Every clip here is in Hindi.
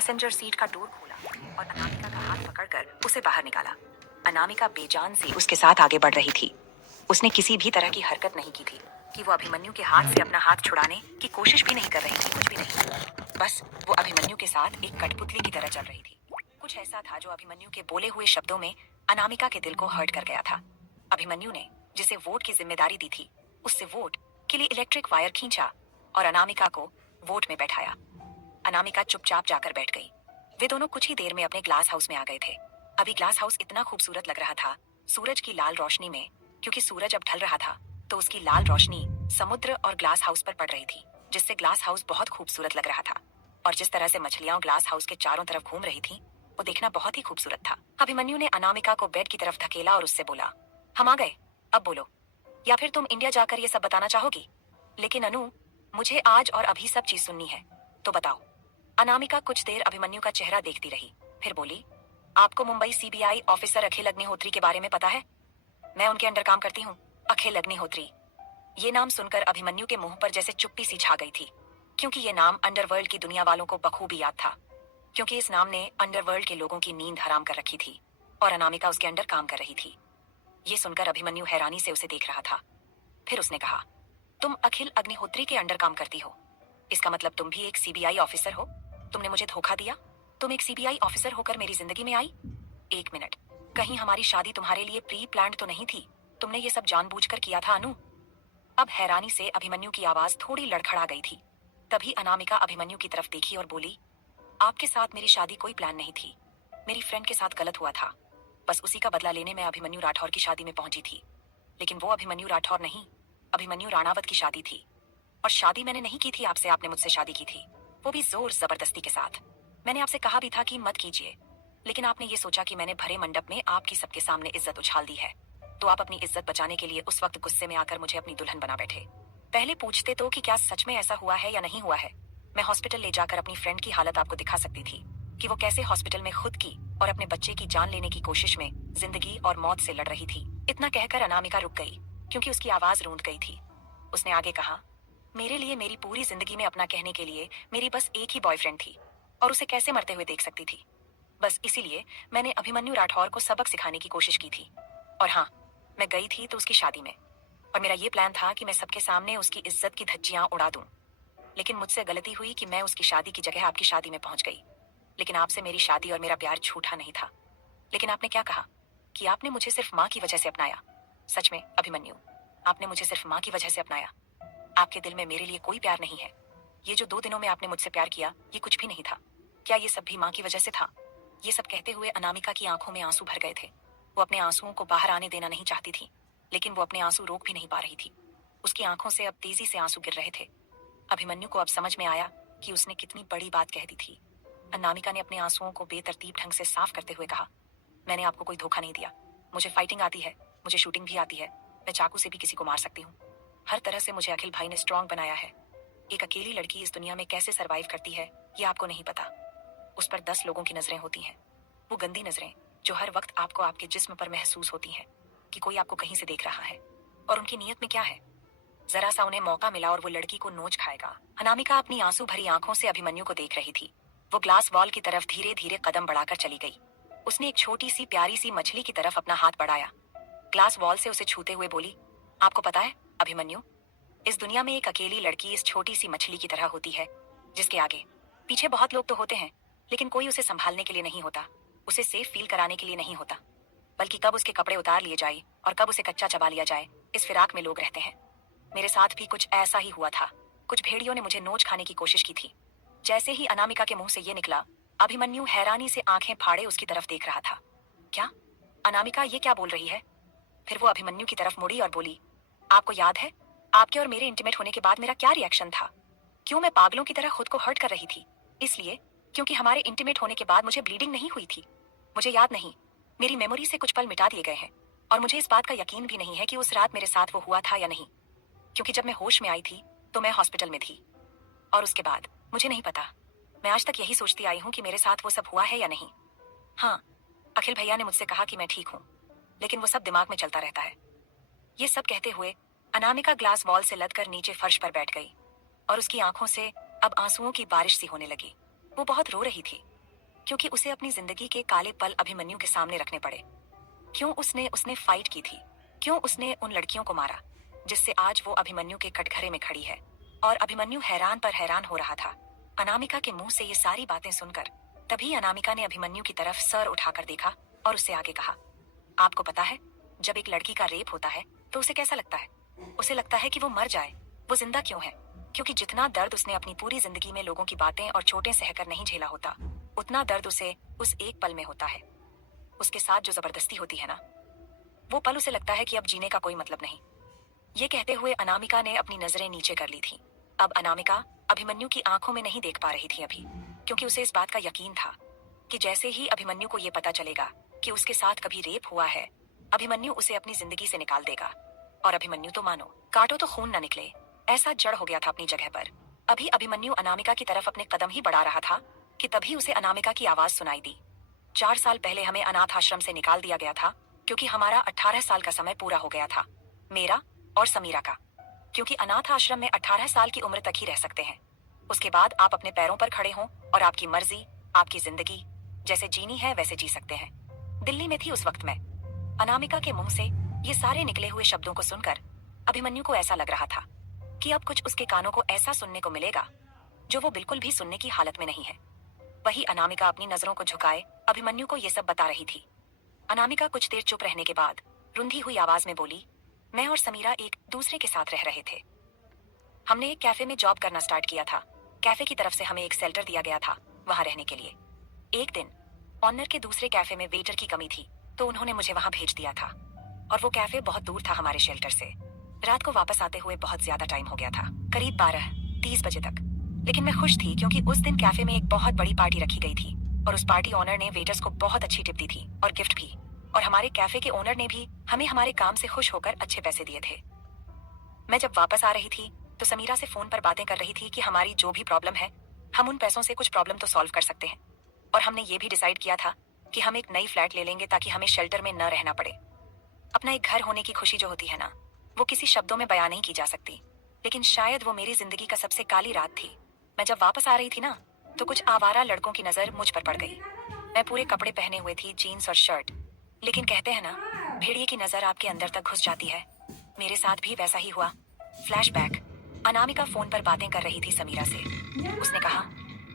पैसेंजर सीट का डोर खोला और अनामिका का हाथ पकड़कर उसे बाहर निकाला। अनामिका बेजान से उसके साथ आगे बढ़ रही थी। उसने किसी भी तरह की हरकत नहीं की थी कि वो अभिमन्यु के हाथ से अपना हाथ छुड़ाने की कोशिश भी नहीं कर रही थी, कुछ भी नहीं। बस वो अभिमन्यु के साथ एक कठपुतली की तरह चल रही थी। कुछ ऐसा था जो अभिमन्यु के बोले हुए शब्दों में अनामिका के दिल को हर्ट कर गया था। अभिमन्यु ने जिसे वोट की जिम्मेदारी दी थी, उससे वोट के लिए इलेक्ट्रिक वायर खींचा और अनामिका को वोट में बैठाया। अनामिका चुपचाप जाकर बैठ गई। वे दोनों कुछ ही देर में अपने ग्लास हाउस में आ गए थे। अभी ग्लास हाउस इतना खूबसूरत लग रहा था सूरज की लाल रोशनी में, क्योंकि सूरज अब ढल रहा था तो उसकी लाल रोशनी समुद्र और ग्लास हाउस पर पड़ रही थी, जिससे ग्लास हाउस बहुत खूबसूरत लग रहा था। और जिस तरह से मछलियां ग्लास हाउस के चारों तरफ घूम रही थी, वो देखना बहुत ही खूबसूरत था। अभिमन्यु ने अनामिका को बेड की तरफ धकेला और उससे बोला, हम आ गए, अब बोलो, या फिर तुम इंडिया जाकर ये सब बताना चाहोगी? लेकिन अनु, मुझे आज और अभी सब चीज सुननी है, तो बताओ। अनामिका कुछ देर अभिमन्यु का चेहरा देखती रही, फिर बोली, आपको मुंबई सीबीआई ऑफिसर अखिल अग्निहोत्री के बारे में पता है? मैं उनके अंडर काम करती हूँ। अखिल अग्निहोत्री, ये नाम सुनकर अभिमन्यु के मुंह पर जैसे चुप्पी सी छा गई थी, क्योंकि ये नाम अंडरवर्ल्ड की दुनिया वालों को बखूबी याद था, क्योंकि इस नाम ने अंडरवर्ल्ड के लोगों की नींद हराम कर रखी थी और अनामिका उसके अंडर काम कर रही थी। ये सुनकर अभिमन्यु हैरानी से उसे देख रहा था। फिर उसने कहा, तुम अखिल अग्निहोत्री के अंडर काम करती हो, इसका मतलब तुम भी एक सीबीआई ऑफिसर हो? तुमने मुझे धोखा दिया? तुम एक सीबीआई ऑफिसर होकर मेरी जिंदगी में आई? एक मिनट, कहीं हमारी शादी तुम्हारे लिए प्री प्लान्ड तो नहीं थी? तुमने ये सब जानबूझकर किया था अनु? अब हैरानी से अभिमन्यु की आवाज थोड़ी लड़खड़ा गई थी। तभी अनामिका अभिमन्यु की तरफ देखी और बोली, आपके साथ मेरी शादी कोई प्लान नहीं थी, मेरी फ्रेंड के साथ गलत हुआ था, बस उसी का बदला लेने मैं अभिमन्यु राठौर की शादी में पहुंची थी। लेकिन वो अभिमन्यु राठौर नहीं, अभिमन्यु राणावत की शादी थी। और शादी मैंने नहीं की थी आपसे, आपने मुझसे शादी की थी, वो भी जोर जबरदस्ती के साथ। मैंने आपसे कहा भी था कि मत कीजिए, लेकिन आपने ये सोचा कि मैंने भरे मंडप में आपकी सबके सामने इज्जत उछाल दी है, तो आप अपनी इज्जत बचाने के लिए उस वक्त गुस्से में आकर मुझे अपनी दुल्हन बना बैठे। पहले पूछते तो कि क्या सच में ऐसा हुआ है या नहीं हुआ है। मैं हॉस्पिटल ले जाकर अपनी फ्रेंड की हालत आपको दिखा सकती थी कि वो कैसे हॉस्पिटल में खुद की और अपने बच्चे की जान लेने की कोशिश में जिंदगी और मौत से लड़ रही थी। इतना कहकर अनामिका रुक गई, क्योंकि उसकी आवाज रूंध गई थी। उसने आगे कहा, मेरे लिए मेरी पूरी जिंदगी में अपना कहने के लिए मेरी बस एक ही बॉयफ्रेंड थी, और उसे कैसे मरते हुए देख सकती थी। बस इसीलिए मैंने अभिमन्यु राठौर को सबक सिखाने की कोशिश की थी। और हाँ, मैं गई थी तो उसकी शादी में, और मेरा ये प्लान था कि मैं सबके सामने उसकी इज्जत की धज्जियां उड़ा दूं। लेकिन मुझसे गलती हुई कि मैं उसकी शादी की जगह आपकी शादी में पहुंच गई। लेकिन आपसे मेरी शादी और मेरा प्यार झूठा नहीं था। लेकिन आपने क्या कहा कि आपने मुझे सिर्फ माँ की वजह से अपनाया। सच में अभिमन्यु, आपने मुझे सिर्फ माँ की वजह से अपनाया। आपके दिल में मेरे लिए कोई प्यार नहीं है। ये जो 2 दिनों में आपने मुझसे प्यार किया, ये कुछ भी नहीं था। क्या ये सब भी माँ की वजह से था? ये सब कहते हुए अनामिका की आंखों में आंसू भर गए थे। वो अपने आंसुओं को बाहर आने देना नहीं चाहती थी, लेकिन वो अपने आंसू रोक भी नहीं पा रही थी। उसकी आंखों से अब तेजी से आंसू गिर रहे थे। अभिमन्यु को अब समझ में आया कि उसने कितनी बड़ी बात कह दी थी। अनामिका ने अपने आंसुओं को बेतरतीब ढंग से साफ करते हुए कहा, मैंने आपको कोई धोखा नहीं दिया। मुझे फाइटिंग आती है, मुझे शूटिंग भी आती है, मैं चाकू से भी किसी को मार सकती हूँ। हर तरह से मुझे अखिल भाई ने स्ट्रांग बनाया है। एक अकेली लड़की इस दुनिया में कैसे सरवाइव करती है, ये आपको नहीं पता। उस पर 10 लोगों की नजरें होती हैं, वो गंदी नजरें जो हर वक्त आपको आपके जिस्म पर महसूस होती हैं कि कोई आपको कहीं से देख रहा है। और उनकी नीयत में क्या है? जरा सा उन्हें मौका मिला और वो लड़की को नोच खाएगा। अनामिका अपनी आंसू भरी आंखों से अभिमन्यु को देख रही थी। वो ग्लास वॉल की तरफ धीरे धीरे कदम बढ़ाकर चली गई। उसने एक छोटी सी प्यारी सी मछली की तरफ अपना हाथ बढ़ाया। ग्लास वॉल से उसे छूते हुए बोली, आपको पता है अभिमन्यु, इस दुनिया में एक अकेली लड़की इस छोटी सी मछली की तरह होती है, जिसके आगे पीछे बहुत लोग तो होते हैं, लेकिन कोई उसे संभालने के लिए नहीं होता, उसे सेफ फील कराने के लिए नहीं होता। बल्कि कब उसके कपड़े उतार लिए जाए और कब उसे कच्चा चबा लिया जाए, इस फिराक में लोग रहते हैं। मेरे साथ भी कुछ ऐसा ही हुआ था। कुछ भेड़ियों ने मुझे नोच खाने की कोशिश की थी। जैसे ही अनामिका के मुंह से ये निकला, अभिमन्यु हैरानी से आंखें फाड़े उसकी तरफ देख रहा था। क्या? अनामिका ये क्या बोल रही है? फिर वो अभिमन्यु की तरफ मुड़ी और बोली, आपको याद है आपके और मेरे इंटीमेट होने के बाद मेरा क्या रिएक्शन था? क्यों मैं पागलों की तरह खुद को हर्ट कर रही थी? इसलिए क्योंकि हमारे इंटीमेट होने के बाद मुझे ब्लीडिंग नहीं हुई थी। मुझे याद नहीं, मेरी मेमोरी से कुछ पल मिटा दिए गए हैं, और मुझे इस बात का यकीन भी नहीं है कि उस रात मेरे साथ वो हुआ था या नहीं, क्योंकि जब मैं होश में आई थी तो मैं हॉस्पिटल में थी, और उसके बाद मुझे नहीं पता। मैं आज तक यही सोचती आई हूँ कि मेरे साथ वो सब हुआ है या नहीं। हाँ, अखिल भैया ने मुझसे कहा कि मैं ठीक हूँ, लेकिन वो सब दिमाग में चलता रहता है। ये सब कहते हुए अनामिका ग्लास वॉल से लदकर नीचे फर्श पर बैठ गई, और उसकी आंखों से अब आंसुओं की बारिश सी होने लगी। वो बहुत रो रही थी। क्योंकि उसे अपनी जिंदगी के काले पल अभिमन्यु के सामने रखने पड़े। क्यों उसने उसने फाइट की थी? क्यों उसने उन लड़कियों को मारा जिससे आज वो अभिमन्यु के कटघरे में खड़ी है? और अभिमन्यु हैरान पर हैरान हो रहा था अनामिका के मुंह से ये सारी बातें सुनकर। तभी अनामिका ने अभिमन्यु की तरफ सर उठाकर देखा और उससे आगे कहा, आपको पता है जब एक लड़की का रेप होता है तो उसे कैसा लगता है? उसे लगता है कि वो मर जाए। वो जिंदा क्यों है? क्योंकि जितना दर्द उसने अपनी पूरी जिंदगी में लोगों की बातें और चोटें सहकर नहीं झेला होता, उतना दर्द उसे उस एक पल में होता है। उसके साथ जो जबरदस्ती होती है ना, वो पल उसे लगता है कि अब जीने का कोई मतलब नहीं। ये कहते हुए अनामिका ने अपनी नजरें नीचे कर ली थी। अब अनामिका अभिमन्यु की आंखों में नहीं देख पा रही थी अभी, क्योंकि उसे इस बात का यकीन था कि जैसे ही अभिमन्यु को ये पता चलेगा कि उसके साथ कभी रेप हुआ है, अभिमन्यु उसे अपनी जिंदगी से निकाल देगा। और अभिमन्यु तो मानो काटो तो खून न निकले, ऐसा जड़ हो गया था अपनी जगह पर। अभी अभिमन्यु अनामिका की तरफ अपने कदम ही बढ़ा रहा था कि तभी उसे अनामिका की आवाज सुनाई दी। 4 साल पहले हमें अनाथ आश्रम से निकाल दिया गया था क्योंकि हमारा 18 साल का समय पूरा हो गया था, मेरा और समीरा का। क्योंकि अनाथ आश्रम में 18 साल की उम्र तक ही रह सकते हैं। उसके बाद आप अपने पैरों पर खड़े हों और आपकी मर्जी, आपकी जिंदगी जैसे जीनी है वैसे जी सकते हैं। दिल्ली में थी उस वक्त मैं। अनामिका के मुंह से ये सारे निकले हुए शब्दों को सुनकर अभिमन्यु को ऐसा लग रहा था कि अब कुछ उसके कानों को ऐसा सुनने को मिलेगा जो वो बिल्कुल भी सुनने की हालत में नहीं है। वही अनामिका अपनी नजरों को झुकाए अभिमन्यु को ये सब बता रही थी। अनामिका कुछ देर चुप रहने के बाद रुंधी हुई आवाज में बोली, मैं और समीरा एक दूसरे के साथ रह रहे थे। हमने एक कैफे में जॉब करना स्टार्ट किया था। कैफे की तरफ से हमें एक शेल्टर दिया गया था वहां रहने के लिए। एक दिन ऑनर के दूसरे कैफे में वेटर की कमी थी तो उन्होंने मुझे वहां भेज दिया था। और वो कैफे बहुत दूर था हमारे शेल्टर से। रात को वापस आते हुए बहुत ज्यादा टाइम हो गया था, करीब 12-30 बजे तक। लेकिन मैं खुश थी क्योंकि उस दिन कैफे में एक बहुत बड़ी पार्टी रखी गई थी और उस पार्टी ऑनर ने वेटर्स को बहुत अच्छी टिप दी थी और गिफ्ट भी। और हमारे कैफे के ओनर ने भी हमें हमारे काम से खुश होकर अच्छे पैसे दिए थे। मैं जब वापस आ रही थी तो समीरा से फोन पर बातें कर रही थी कि हमारी जो भी प्रॉब्लम है, हम उन पैसों से कुछ प्रॉब्लम तो सॉल्व कर सकते हैं। और हमने ये भी डिसाइड किया था कि हम एक नई फ्लैट ले लेंगे ताकि हमें शेल्टर में न रहना पड़े। अपना एक घर होने की खुशी जो होती है ना, वो किसी शब्दों में बयान नहीं की जा सकती। लेकिन शायद वो मेरी जिंदगी का सबसे काली रात थी। मैं जब वापस आ रही थी ना, तो कुछ आवारा लड़कों की नजर मुझ पर पड़ गई। मैं पूरे कपड़े पहने हुए थी, जीन्स और शर्ट। लेकिन कहते हैं ना, भेड़िए की नजर आपके अंदर तक घुस जाती है। मेरे साथ भी वैसा ही हुआ। फ्लैशबैक। अनामिका फोन पर बातें कर रही थी समीरा से। उसने कहा,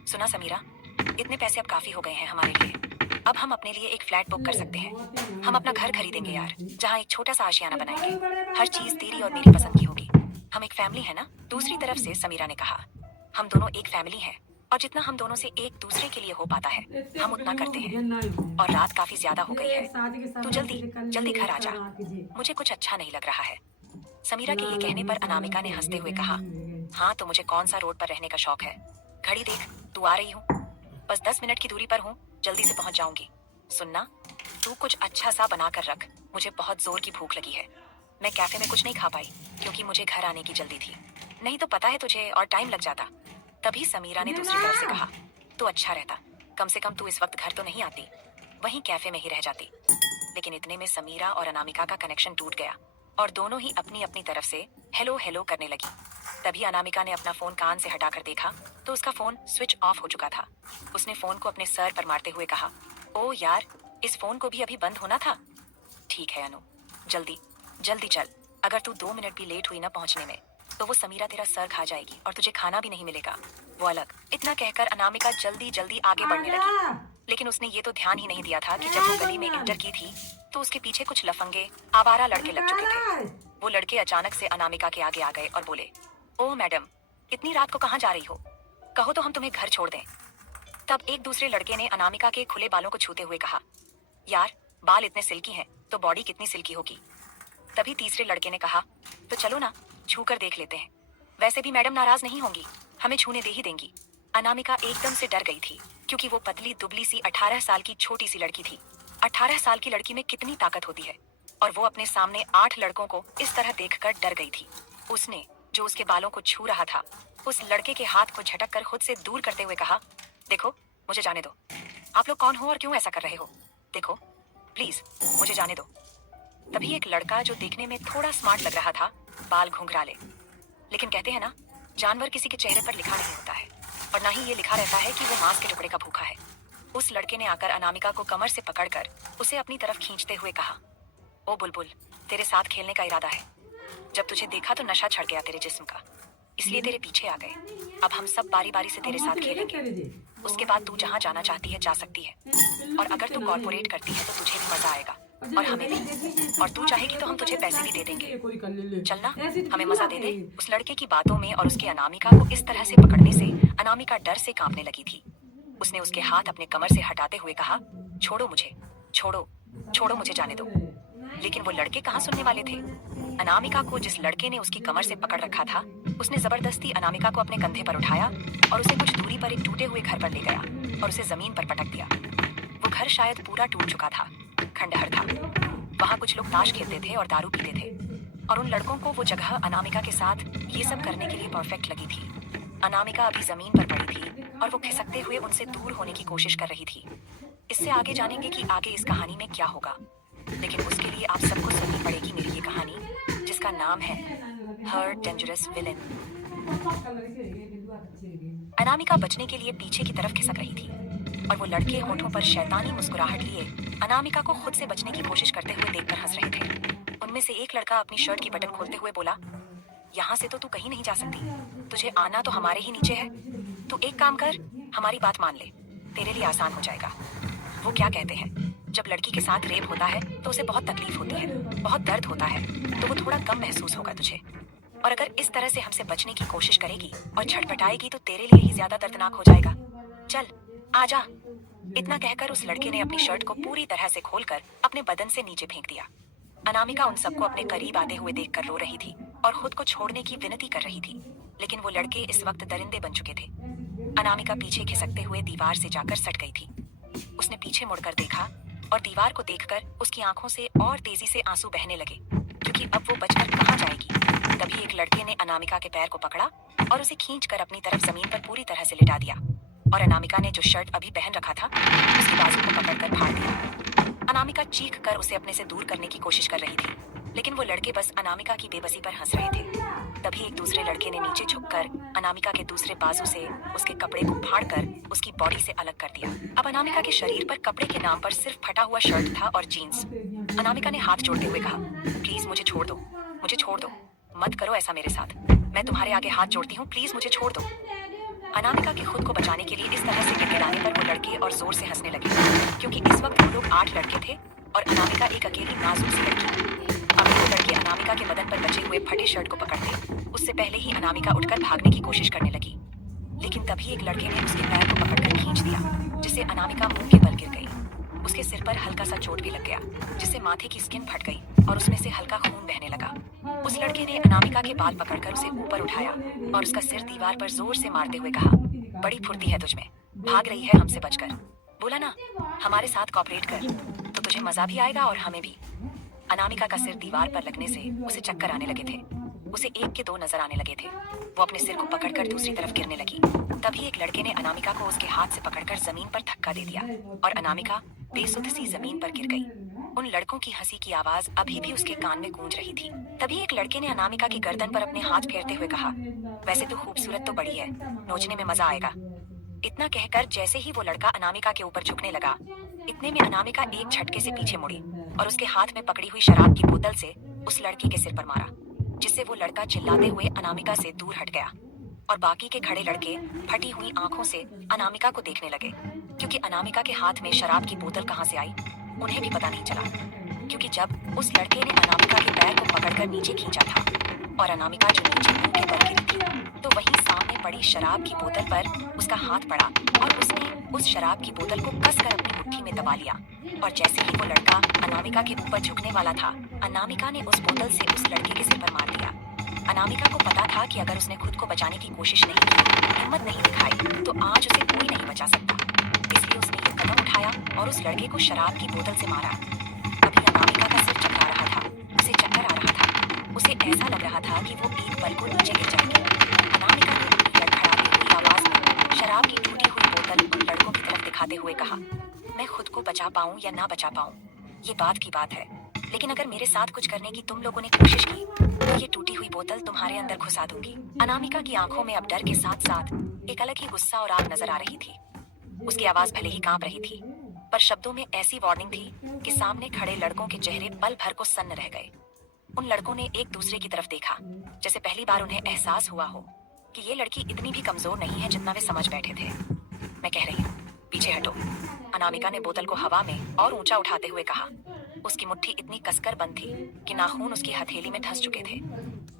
सुना समीरा, इतने पैसे अब काफी हो गए हैं हमारे लिए। अब हम अपने लिए एक फ्लैट बुक कर सकते हैं। हम अपना घर खरीदेंगे यार, जहाँ एक छोटा सा आशियाना बनाएंगे। हर चीज तेरी और मेरी पसंद की होगी। हम एक फैमिली है ना। दूसरी तरफ से समीरा ने कहा, हम दोनों एक फैमिली हैं और जितना हम दोनों से एक दूसरे के लिए हो पाता है हम उतना करते हैं। और रात काफी ज्यादा हो गई है, तू जल्दी जल्दी घर आ जा, मुझे कुछ अच्छा नहीं लग रहा है। समीरा के ये कहने पर अनामिका ने हंसते हुए कहा, हाँ तो मुझे कौन सा रोड पर रहने का शौक है। घड़ी देख, तू आ रही हूँ। बस 10 मिनट की दूरी पर हूँ, जल्दी से पहुंच जाऊंगी। सुनना, तू कुछ अच्छा सा बना कर रख, मुझे बहुत जोर की भूख लगी है। मैं कैफे में कुछ नहीं खा पाई क्योंकि मुझे घर आने की जल्दी थी, नहीं तो पता है तुझे और टाइम लग जाता। तभी समीरा ने दूसरी तरफ से कहा, तो अच्छा रहता, कम से कम तू इस वक्त घर तो नहीं आती, वहीं कैफे में ही रह जाती। लेकिन इतने में समीरा और अनामिका का कनेक्शन टूट गया और दोनों ही अपनी अपनी तरफ से हेलो हेलो करने लगी। तभी अनामिका ने अपना फोन कान से हटाकर देखा तो उसका फोन स्विच ऑफ हो चुका था। उसने फोन को अपने सर पर मारते हुए कहा, ओ यार, इस फोन को भी अभी बंद होना था। ठीक है अनु, जल्दी जल्दी चल, अगर तू 2 मिनट भी लेट हुई ना पहुंचने में तो वो समीरा तेरा सर खा जाएगी और तुझे खाना भी नहीं मिलेगा, वो अलग। इतना कहकर अनामिका जल्दी जल्दी आगे बढ़ने लगी। लेकिन उसने ये तो ध्यान ही नहीं दिया था कि जब वो गली में एंटर की थी तो उसके पीछे कुछ लफंगे आवारा लड़के लग चुके थे। वो लड़के अचानक से अनामिका के आगे आ गए और बोले, ओह मैडम, इतनी रात को कहाँ जा रही हो, कहो तो हम तुम्हें घर छोड़ दें। तब एक दूसरे लड़के ने अनामिका के खुले बालों को छूते हुए कहा, यार बाल इतने सिल्की हैं तो बॉडी कितनी सिल्की होगी। तभी तीसरे लड़के ने कहा, तो चलो ना छू कर देख लेते हैं, वैसे भी मैडम नाराज नहीं होंगी, हमें छूने दे ही देंगी। अनामिका एकदम से डर गई थी क्योंकि वो पतली दुबली सी 18 साल की छोटी सी लड़की थी। 18 साल की लड़की में कितनी ताकत होती है, और वो अपने सामने 8 लड़कों को इस तरह देखकर डर गई थी। उसने जो उसके बालों को छू रहा था उस लड़के के हाथ को झटक कर खुद से दूर करते हुए कहा, देखो मुझे जाने दो, आप लोग कौन हो और क्यों ऐसा कर रहे हो, देखो प्लीज मुझे जाने दो। तभी एक लड़का जो देखने में थोड़ा स्मार्ट लग रहा था, बाल घुंघराले, लेकिन कहते हैं ना, जानवर किसी के चेहरे पर लिखा नहीं होता है और ना ही ये लिखा रहता है कि वो मांस के टुकड़े का भूखा है। उस लड़के ने आकर अनामिका को कमर से पकड़कर उसे अपनी तरफ खींचते हुए कहा, ओ बुलबुल, तेरे साथ खेलने का इरादा है। जब तुझे देखा तो नशा चढ़ गया तेरे जिस्म का, इसलिए तेरे पीछे आ गए। अब हम सब बारी बारी से तेरे साथ खेलेंगे। उसके बाद तू जहाँ जाना चाहती है जा सकती है, और अगर तू कॉर्पोरेट करती है तो तुझे भी मजा आएगा और हमें भी, और तू चाहेगी तो हम तुझे पैसे भी दे देंगे। चलना, हमें मजा दे दे। उस लड़के की बातों में और उसके अनामिका को इस तरह से पकड़ने से अनामिका डर से कांपने लगी थी। उसने उसके हाथ अपने कमर से हटाते हुए कहा, छोड़ो मुझे, छोड़ो, छोड़ो मुझे जाने दो। लेकिन वो लड़के कहाँ सुनने वाले थे। अनामिका को जिस लड़के ने उसकी कमर से पकड़ रखा था, उसने जबरदस्ती अनामिका को अपने कंधे पर उठाया और उसे कुछ दूरी पर एक टूटे हुए घर पर ले गया और उसे जमीन पर पटक दिया। वो घर शायद पूरा टूट चुका था, खंडहर था। वहाँ कुछ लोग ताश खेलते थे और दारू पीते थे, और उन लड़कों को वो जगह अनामिका के साथ ये सब करने के लिए परफेक्ट लगी थी। अनामिका अभी जमीन पर पड़ी थी और वो खिसकते हुए उनसे दूर होने की कोशिश कर रही थी। इससे आगे जानेंगे कि आगे इस कहानी में क्या होगा, लेकिन उसके लिए आप सबको सुननी पड़ेगी मेरी ये कहानी, जिसका नाम है हर डेंजरस विलेन। अनामिका बचने के लिए पीछे की तरफ खिसक रही थी, और वो लड़के होठों पर शैतानी मुस्कुराहट लिए अनामिका को खुद से बचने की कोशिश करते हुए देखकर हंस रहे थे। उनमें से एक लड़का अपनी शर्ट की बटन खोलते हुए बोला, यहाँ से तो तू कहीं नहीं जा सकती, तुझे आना तो हमारे ही नीचे है। तू एक काम कर, हमारी बात मान ले, तेरे लिए आसान हो जाएगा। वो क्या कहते हैं, जब लड़की के साथ रेप होता है तो उसे बहुत तकलीफ होती है, बहुत दर्द होता है, तो वो थोड़ा कम महसूस होगा तुझे। और अगर इस तरह से हमसे बचने की कोशिश करेगी और छटपटाएगी तो तेरे लिए ही ज्यादा दर्दनाक हो जाएगा। चल आजा। इतना कहकर उस लड़के ने अपनी शर्ट को पूरी तरह से खोलकर अपने बदन से नीचे फेंक दिया। अनामिका उन सबको अपने करीब आते हुए देखकर रो रही थी और खुद को छोड़ने की विनती कर रही थी, लेकिन वो लड़के इस वक्त दरिंदे बन चुके थे। अनामिका पीछे खिसकते हुए दीवार से जाकर सट गई थी। उसने पीछे मुड़कर देखा और दीवार को देखकर उसकी आंखों से और तेजी से आंसू बहने लगे, क्योंकि अब वो बचकर कहाँ जाएगी। तभी एक लड़के ने अनामिका के पैर को पकड़ा और उसे खींचकर अपनी तरफ जमीन पर पूरी तरह से लिटा दिया, और अनामिका ने जो शर्ट अभी पहन रखा था उसकी बाजू को पकड़कर फाड़ दिया। अनामिका चीख कर उसे अपने से दूर करने की कोशिश कर रही थी, लेकिन वो लड़के बस अनामिका की बेबसी पर हंस रहे थे। तभी एक दूसरे लड़के ने नीचे झुककर अनामिका के दूसरे बाजू से उसके कपड़े को फाड़कर उसकी बॉडी से अलग कर दिया। अब अनामिका के शरीर पर कपड़े के नाम पर सिर्फ फटा हुआ शर्ट था और जीन्स। अनामिका ने हाथ जोड़ते हुए कहा, प्लीज मुझे छोड़ दो, मुझे छोड़ दो, मत करो ऐसा मेरे साथ, मैं तुम्हारे आगे हाथ जोड़ती हूँ, प्लीज मुझे छोड़ दो। अनामिका के खुद को बचाने के लिए इस तरह से गिड़गिड़ाने पर वो लड़के और जोर से हंसने लगे, क्योंकि इस वक्त वो लोग 8 लड़के थे और अनामिका एक अकेली नाजुक सी लड़की। अब वो लड़के अनामिका के बदन पर बचे हुए फटे शर्ट को पकड़ते उससे पहले ही अनामिका उठकर भागने की कोशिश करने लगी, लेकिन तभी एक लड़के ने उसके पैर को पकड़कर खींच दिया, जिससे अनामिका मुंह के बल गिर गई। उसके सिर पर हल्का सा चोट भी लग गया, जिससे माथे की स्किन फट गई और उसमें से हल्का खून बहने लगा। उस लड़के ने अनामिका के बाल पकड़कर उसे ऊपर उठाया और उसका सिर दीवार पर जोर से मारते हुए कहा, बड़ी फुर्ती है तुझमें, भाग रही है हमसे बचकर, बोला ना हमारे साथ कॉपरेट कर तो तुझे मजा भी आएगा और हमें भी। अनामिका का सिर दीवार पर लगने से उसे चक्कर आने लगे थे, उसे 1 के 2 नजर आने लगे थे। वो अपने सिर को पकड़कर दूसरी तरफ गिरने लगी। तभी एक लड़के ने अनामिका को उसके हाथ से पकड़कर जमीन पर धक्का दे दिया और अनामिका बेसुध सी जमीन पर गिर गई। उन लड़कों की हंसी की आवाज अभी भी उसके कान में गूंज रही थी। तभी एक लड़के ने अनामिका की गर्दन पर अपने हाथ फेरते हुए कहा, वैसे तो खूबसूरत तो बड़ी है, नोचने में मजा आएगा। इतना कहकर जैसे ही वो लड़का अनामिका के ऊपर झुकने लगा, इतने में अनामिका एक झटके से पीछे मुड़ी और उसके हाथ में पकड़ी हुई शराब की बोतल से उस लड़की के सिर पर मारा, जिससे वो लड़का चिल्लाते हुए अनामिका से दूर हट गया। और बाकी के खड़े लड़के फटी हुई आंखों से अनामिका को देखने लगे, क्योंकि अनामिका के हाथ में शराब की बोतल कहाँ से आई उन्हें भी पता नहीं चला, क्योंकि जब उस लड़के ने अनामिका के पैर को पकड़कर नीचे खींचा था और अनामिका जो नीचे मुंह के बल गिरी थी, तो वहीं सामने पड़ी शराब की बोतल पर उसका हाथ पड़ा और उसने उस शराब की बोतल को कसकर अपनी मुट्ठी में दबा लिया। और जैसे ही वो लड़का अनामिका के ऊपर झुकने वाला था, अनामिका ने उस बोतल से उस लड़के के सिर पर मार दिया। अनामिका को पता था कि अगर उसने खुद को बचाने की कोशिश नहीं की, हिम्मत नहीं दिखाई, तो आज उसे कोई नहीं बचा सकता, इसलिए उसने ये कदम उठाया और उस लड़के को शराब की बोतल से मारा। अभी अनामिका का सिर चकरा रहा था, उसे चक्कर आ रहा था, उसे ऐसा लग रहा था कि वो एक पल को नीचे गिर जाएगी। अनामिका ने लड़खड़ाती हुई आवाज में शराब की टूटी हुई बोतल उन लड़कों की तरफ दिखाते हुए कहा, मैं खुद को बचा पाऊं या ना बचा पाऊं ये बात की बात है, लेकिन अगर मेरे साथ कुछ करने की तुम लोगों ने कोशिश की तो ये टूटी हुई बोतल तुम्हारे अंदर घुसा दूंगी। अनामिका की आंखों में अब डर के साथ साथ एक अलग ही गुस्सा और आग नजर आ रही थी। उसकी आवाज भले ही कांप रही थी, पर शब्दों में ऐसी वार्निंग थी कि सामने खड़े लड़कों के चेहरे पल भर को सन्न रह गए। उन लड़कों ने एक दूसरे की तरफ देखा, जैसे पहली बार उन्हें एहसास हुआ हो कि ये लड़की इतनी भी कमजोर नहीं है जितना वे समझ बैठे थे। मैं कह रही हूँ, पीछे हटो, अनामिका ने बोतल को हवा में और ऊंचा उठाते हुए कहा। उसकी मुट्ठी इतनी कसकर बंद थी कि नाखून उसकी हथेली में धंस चुके थे।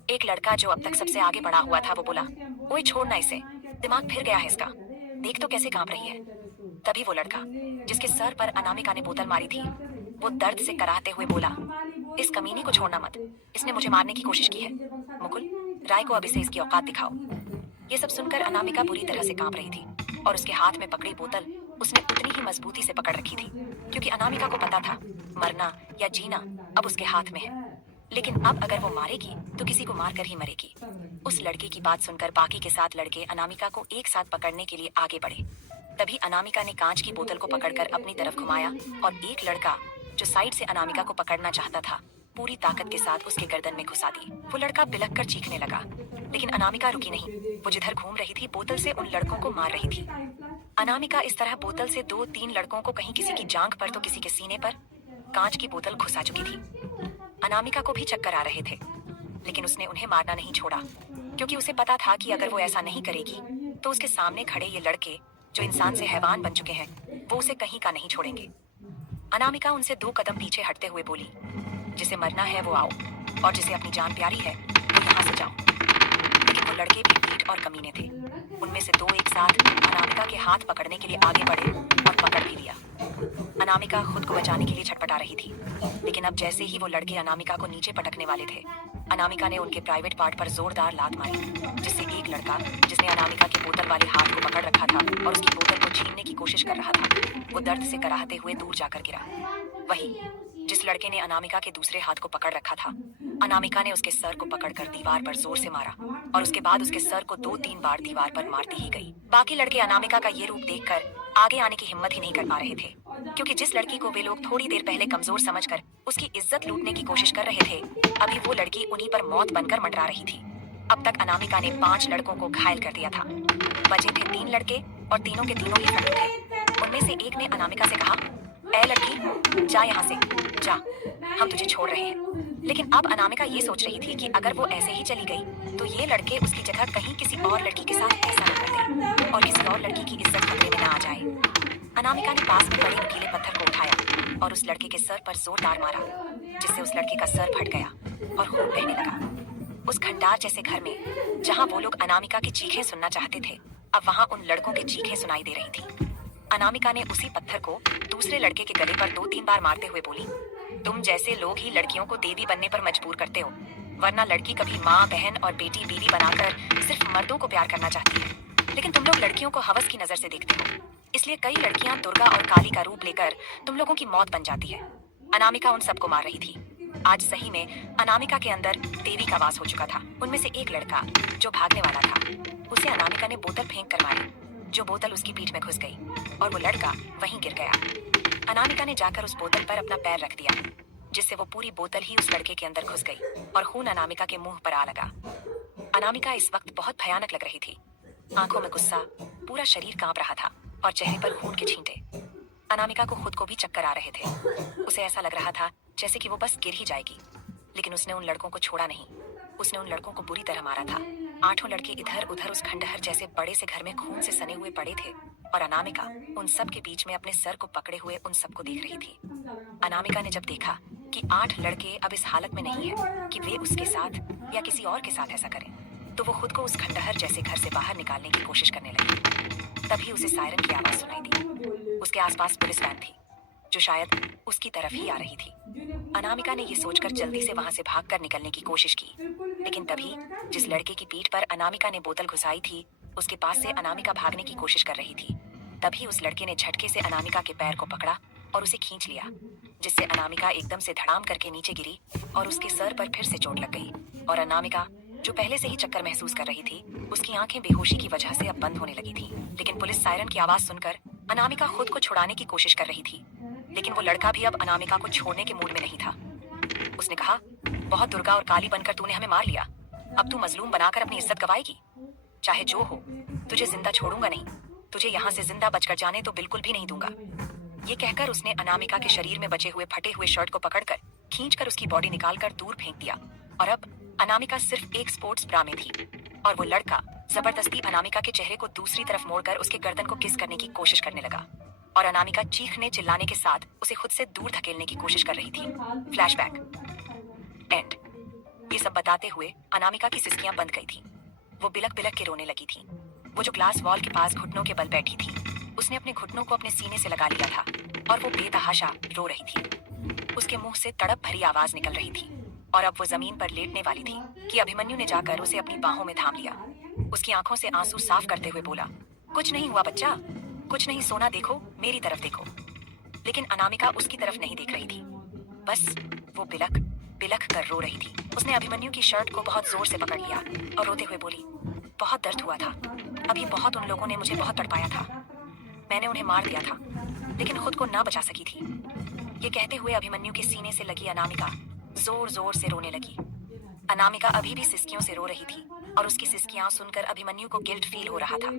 एक लड़का जो अब तक सबसे आगे बढ़ा हुआ था वो बोला, ओए छोड़ ना इसे, दिमाग फिर गया है इसका, देख तो कैसे कांप रही है। तभी वो लड़का जिसके सर पर अनामिका ने बोतल मारी थी, वो दर्द से कराहते हुए बोला, इस कमीनी को छोड़ना मत, इसने मुझे मारने की कोशिश की है। मुकुल, राय को अब इसे इसकी औकात दिखाओ। ये सब सुनकर अनामिका बुरी तरह से कांप रही थी और उसके हाथ में पकड़ी बोतल उसने उतनी ही मजबूती से पकड़ रखी थी, क्योंकि अनामिका को पता था मरना या जीना अब उसके हाथ में है। लेकिन अब अगर वो मारेगी तो किसी को मारकर ही मरेगी। उस लड़के की बात सुनकर बाकी के 7 लड़के अनामिका को एक साथ पकड़ने के लिए आगे बढ़े। तभी अनामिका ने कांच की बोतल को पकड़कर अपनी तरफ घुमाया और एक लड़का जो साइड से अनामिका को पकड़ना चाहता था, पूरी ताकत के साथ उसके गर्दन में घुसा दी। वो लड़का बिलख कर चीखने लगा, लेकिन अनामिका रुकी नहीं। वो जिधर घूम रही थी बोतल से उन लड़कों को मार रही थी। अनामिका इस तरह बोतल से 2-3 लड़कों को, कहीं किसी की जांघ पर तो किसी के सीने पर, कांच की बोतल घुसा चुकी थी। अनामिका को भी चक्कर आ रहे थे, लेकिन उसने उन्हें मारना नहीं छोड़ा, क्योंकि उसे पता था कि अगर वो ऐसा नहीं करेगी तो उसके सामने खड़े ये लड़के जो इंसान से हैवान बन चुके हैं, वो उसे कहीं का नहीं छोड़ेंगे। अनामिका उनसे 2 कदम पीछे हटते हुए बोली, जिसे मरना है वो आओ, और जिसे अपनी जान प्यारी है वो यहाँ से जाओ। लेकिन वो लड़के भी ढीठ और कमीने थे। उनमें से 2 एक साथ अनामिका के हाथ पकड़ने के लिए आगे बढ़े और पकड़ भी लिया। अनामिका खुद को बचाने के लिए छटपटा रही थी, लेकिन अब जैसे ही वो लड़के अनामिका को नीचे पटकने वाले थे, अनामिका ने उनके प्राइवेट पार्ट पर जोरदार लात मारी, जिससे एक लड़का जिसने अनामिका के बोतल वाले हाथ को पकड़ रखा था और उसकी बोतल को छीनने की कोशिश कर रहा था, वो दर्द से कराहते हुए दूर जाकर गिरा। वही जिस लड़के ने अनामिका के दूसरे हाथ को पकड़ रखा था, अनामिका ने उसके सर को पकड़कर दीवार पर जोर से मारा और उसके बाद उसके सर को 2-3 बार दीवार पर मारती ही गई। बाकी लड़के अनामिका का ये रूप देखकर आगे आने की हिम्मत ही नहीं कर पा रहे थे, क्योंकि जिस लड़की को वे लोग थोड़ी देर पहले कमजोर समझकर उसकी इज्जत लूटने की कोशिश कर रहे थे, अभी वो लड़की उन्हीं पर मौत बनकर मंडरा रही थी। अब तक अनामिका ने 5 लड़कों को घायल कर दिया था। बचे थे 3 लड़के और तीनों के तीनों ही फंदे थे। उनमें से एक ने अनामिका से कहा, ए लड़की, जा यहाँ से, जा, हम तुझे छोड़ रहे हैं। लेकिन अब अनामिका ये सोच रही थी कि अगर वो ऐसे ही चली गई तो ये लड़के उसकी जगह कहीं किसी और लड़की के साथ ऐसा न करते और किसी और लड़की की इज्जत खतरे में न आ जाए। अनामिका ने पास में पड़े नुकीले पत्थर को उठाया और उस लड़के के सर पर जोरदार मारा, जिससे उस लड़के का सर फट गया और खून बहने लगा। उस खंडार जैसे घर में जहाँ वो लोग अनामिका की चीखें सुनना चाहते थे, अब वहाँ उन लड़कों की चीखें सुनाई दे रही थी। अनामिका ने उसी पत्थर को दूसरे लड़के के गले पर 2-3 बार मारते हुए बोली, तुम जैसे लोग ही लड़कियों को देवी बनने पर मजबूर करते हो, वरना लड़की कभी माँ, बहन और बेटी, बीवी बनाकर सिर्फ मर्दों को प्यार करना चाहती है। लेकिन तुम लोग लड़कियों को हवस की नजर से देखते हो, इसलिए कई लड़कियां दुर्गा और काली का रूप लेकर तुम लोगों की मौत बन जाती है। अनामिका उन सबको मार रही थी। आज सही में अनामिका के अंदर देवी का वास हो चुका था। उनमें से एक लड़का जो भागने वाला था, उसे अनामिका ने बोतल फेंक कर मारी, जो बोतल उसकी पीठ में घुस गई और वो लड़का वहीं गिर गया। अनामिका ने जाकर उस बोतल पर अपना पैर रख दिया, जिससे वो पूरी बोतल ही उस लड़के के अंदर घुस गई और खून अनामिका के मुंह पर आ लगा। अनामिका इस वक्त बहुत भयानक लग रही थी। आंखों में गुस्सा, पूरा शरीर कांप रहा था और चेहरे पर खून के छींटे। अनामिका को खुद को भी चक्कर आ रहे थे। उसे ऐसा लग रहा था जैसे कि वो बस गिर ही जाएगी, लेकिन उसने उन लड़कों को छोड़ा नहीं। उसने उन लड़कों को बुरी तरह मारा था। 8 लड़के इधर उधर उस खंडहर जैसे बड़े से घर में खून से सने हुए पड़े थे और अनामिका उन सब के बीच में अपने सर को पकड़े हुए उन सबको देख रही थी। अनामिका ने जब देखा कि 8 लड़के अब इस हालत में नहीं है कि वे उसके साथ या किसी और के साथ ऐसा करें, तो वो खुद को उस खंडहर जैसे घर से बाहर निकालने की कोशिश करने लगी। तभी उसे सायरन की आवाज सुनाई दी। उसके आसपास पुलिस वैन थी, जो शायद उसकी तरफ ही आ रही थी। अनामिका ने ये सोचकर जल्दी से वहां से भागकर निकलने की कोशिश की, लेकिन तभी जिस लड़के की पीठ पर अनामिका ने बोतल घुसाई थी, उसके पास से अनामिका भागने की कोशिश कर रही थी। तभी उस लड़के ने झटके से अनामिका के पैर को पकड़ा और उसे खींच लिया, जिससे अनामिका एकदम से धड़ाम करके नीचे गिरी और उसके सर पर फिर से चोट लग गई। और अनामिका, जो पहले से ही चक्कर महसूस कर रही थी, उसकी आंखें बेहोशी की वजह से अब बंद होने लगी थी। लेकिन पुलिस सायरन की आवाज सुनकर अनामिका खुद को छुड़ाने की कोशिश कर रही थी, लेकिन वो लड़का भी अब अनामिका को छोड़ने के मूड में नहीं था। उसने कहा, बहुत दुर्गा और काली बनकर तूने हमें मार लिया, अब तू मजलूम बनाकर अपनी इज्जत गवाएगी। चाहे जो हो, तुझे जिंदा छोड़ूंगा नहीं। तुझे यहाँ से जिंदा बचकर जाने तो बिल्कुल भी नहीं दूंगा। ये कहकर उसने अनामिका के शरीर में बचे हुए फटे हुए शर्ट को पकड़कर खींचकर उसकी बॉडी निकालकर दूर फेंक दिया। और अब अनामिका सिर्फ एक स्पोर्ट्स ब्रा में थी और वो लड़का जबरदस्ती अनामिका के चेहरे को दूसरी तरफ मोड़कर उसके गर्दन को किस करने की कोशिश करने लगा और अनामिका चीखने चिल्लाने के साथ उसे खुद से दूर धकेलने की कोशिश कर रही थी। Flashback and. ये सब बताते हुए अनामिका की सिसकियां बंद गई थी। वो बिलक बिलक के रोने लगी थी। वो जो ग्लास वॉल के पास घुटनों के बल बैठी थी, उसने अपने घुटनों को अपने सीने से लगा लिया था और वो बेतहाशा रो रही थी। उसके मुंह से तड़प भरी आवाज निकल रही थी और अब वो जमीन पर लेटने वाली थी कि अभिमन्यु ने जाकर उसे अपनी बाहों में थाम लिया। उसकी आंखों से आंसू साफ करते हुए बोला, कुछ नहीं हुआ बच्चा, कुछ नहीं, सोना देखो, मेरी तरफ देखो। लेकिन अनामिका उसकी तरफ नहीं देख रही थी, बस वो बिलख बिलख कर रो रही थी। उसने अभिमन्यु की शर्ट को बहुत जोर से पकड़ लिया और रोते हुए बोली, बहुत दर्द हुआ था, अभी बहुत उन लोगों ने मुझे बहुत तड़पाया था, मैंने उन्हें मार दिया था लेकिन खुद को ना बचा सकी थी। ये कहते हुए अभिमन्यु के सीने से लगी अनामिका जोर जोर से रोने लगी। अनामिका अभी भी सिसकियों से रो रही थी और उसकी सिसकियां सुनकर अभिमन्यु को गिल्ट फील हो रहा था।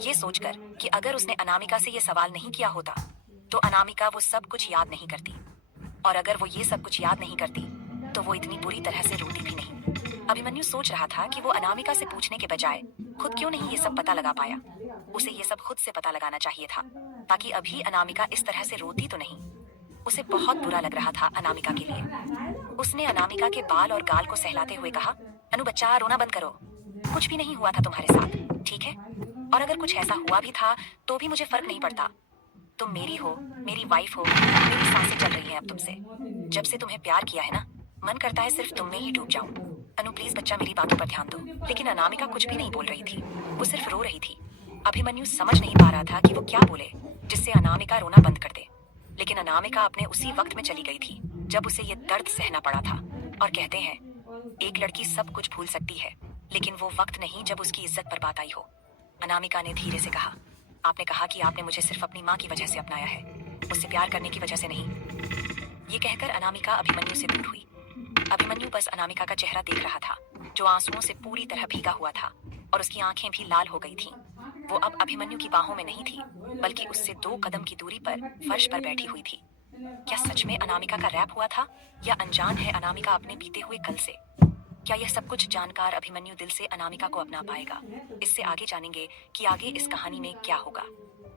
ये सोचकर कि अगर उसने अनामिका से ये सवाल नहीं किया होता तो अनामिका वो सब कुछ याद नहीं करती, और अगर वो ये सब कुछ याद नहीं करती तो वो इतनी बुरी तरह से रोती भी नहीं। अभिमन्यु सोच रहा था कि वो अनामिका से पूछने के बजाय खुद क्यों नहीं ये सब पता लगा पाया। उसे ये सब खुद से पता लगाना चाहिए था ताकि अभी अनामिका इस तरह से रोती तो नहीं। उसे बहुत बुरा लग रहा था अनामिका के लिए। उसने अनामिका के बाल और गाल को सहलाते हुए कहा, अनु बच्चा, रोना बंद करो, कुछ भी नहीं हुआ था तुम्हारे साथ, ठीक है? और अगर कुछ ऐसा हुआ भी था तो भी मुझे फर्क नहीं पड़ता। तुम मेरी हो, मेरी वाइफ हो, मेरी सांसें चल रही हैं अब तुमसे। जब से तुम्हें प्यार किया है ना, मन करता है सिर्फ तुम में ही डूब जाऊं। अनु प्लीज बच्चा, मेरी बातों पर ध्यान दो। लेकिन अनामिका कुछ भी नहीं बोल रही थी, वो सिर्फ रो रही थी। अभिमन्यु समझ नहीं पा रहा था कि वो क्या बोले जिससे अनामिका रोना बंद कर दे। लेकिन अनामिका अपने उसी वक्त में चली गई थी जब उसे ये दर्द सहना पड़ा था। और कहते हैं, एक लड़की सब कुछ भूल सकती है लेकिन वो वक्त नहीं जब उसकी इज्जत पर बात आई हो। अनामिका ने धीरे से कहा, आपने कहा कि आपने मुझे सिर्फ अपनी माँ की वजह से अपनाया है, मुझसे प्यार करने की वजह से नहीं। ये कहकर अनामिका अभिमन्यु से दूर हुई। अभिमन्यु बस अनामिका का चेहरा देख रहा था जो आंसुओं से पूरी तरह भीगा हुआ था और उसकी आंखें भी लाल हो गई थीं। वो अब अभिमन्यु की बाहों में नहीं थी बल्कि उससे 2 कदम की दूरी पर फर्श पर बैठी हुई थी। क्या सच में अनामिका का रैप हुआ था या अनजान है अनामिका अपने बीते हुए कल से? क्या यह सब कुछ जानकार अभिमन्यु दिल से अनामिका को अपना पाएगा? इससे आगे जानेंगे कि आगे इस कहानी में क्या होगा,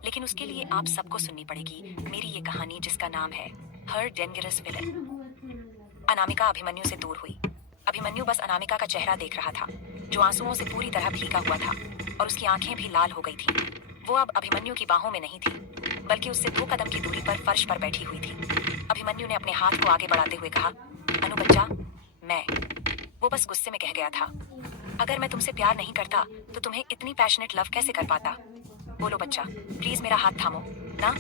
लेकिन उसके लिए आप सबको सुननी पड़ेगी मेरी ये कहानी जिसका नाम है हर डेंजरस विलन। अनामिका अभिमन्यु से दूर हुई। अभिमन्यु बस अनामिका का चेहरा देख रहा था जो आंसुओं से पूरी तरह भीगा हुआ था और उसकी आंखें भी लाल हो गई थी। वो अब अभिमन्यु की बाहों में नहीं थी बल्कि उससे 2 कदम की दूरी पर फर्श पर बैठी हुई थी। अभिमन्यु ने अपने हाथ को आगे बढ़ाते हुए कहा, अनु बच्चा, मैं। वो बस गुस्से में कह गया था, अगर मैं तुमसे प्यार नहीं करता तो तुम्हें इतनी पैशनेट लव कैसे कर पाता? बोलो बच्चा, प्लीज मेरा हाथ थामो ना,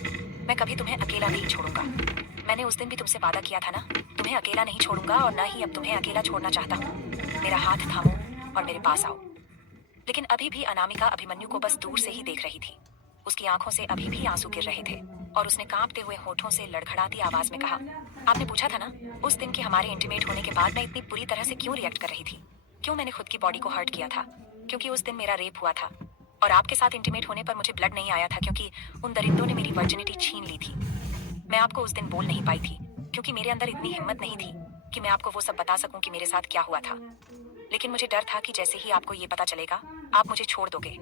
मैं कभी तुम्हें अकेला नहीं छोड़ूंगा। मैंने उस दिन भी तुमसे वादा किया था ना, तुम्हें अकेला नहीं छोड़ूंगा और ना ही अब तुम्हें अकेला छोड़ना चाहता हूँ। मेरा हाथ थामो और मेरे पास आओ। लेकिन अभी भी अनामिका अभिमन्यु को बस दूर से ही देख रही थी। उसकी आंखों से अभी भी आंसू गिर रहे थे और उसने कांपते हुए होठों से लड़खड़ाती आवाज में कहा, आपने पूछा था ना उस दिन कि हमारे इंटीमेट होने के बाद मैं इतनी बुरी तरह से क्यों रिएक्ट कर रही थी, क्यों मैंने खुद की बॉडी को हर्ट किया था? क्योंकि उस दिन मेरा रेप हुआ था और आपके साथ इंटीमेट होने पर मुझे ब्लड नहीं आया था क्योंकि उन दरिंदों ने मेरी वर्जिनिटी छीन ली थी। मैं आपको उस दिन बोल नहीं पाई थी क्योंकि मेरे अंदर इतनी हिम्मत नहीं थी कि मैं आपको वो सब बता सकूं कि मेरे साथ क्या हुआ था। लेकिन मुझे डर था कि जैसे ही आपको ये पता चलेगा आप मुझे छोड़ दोगे।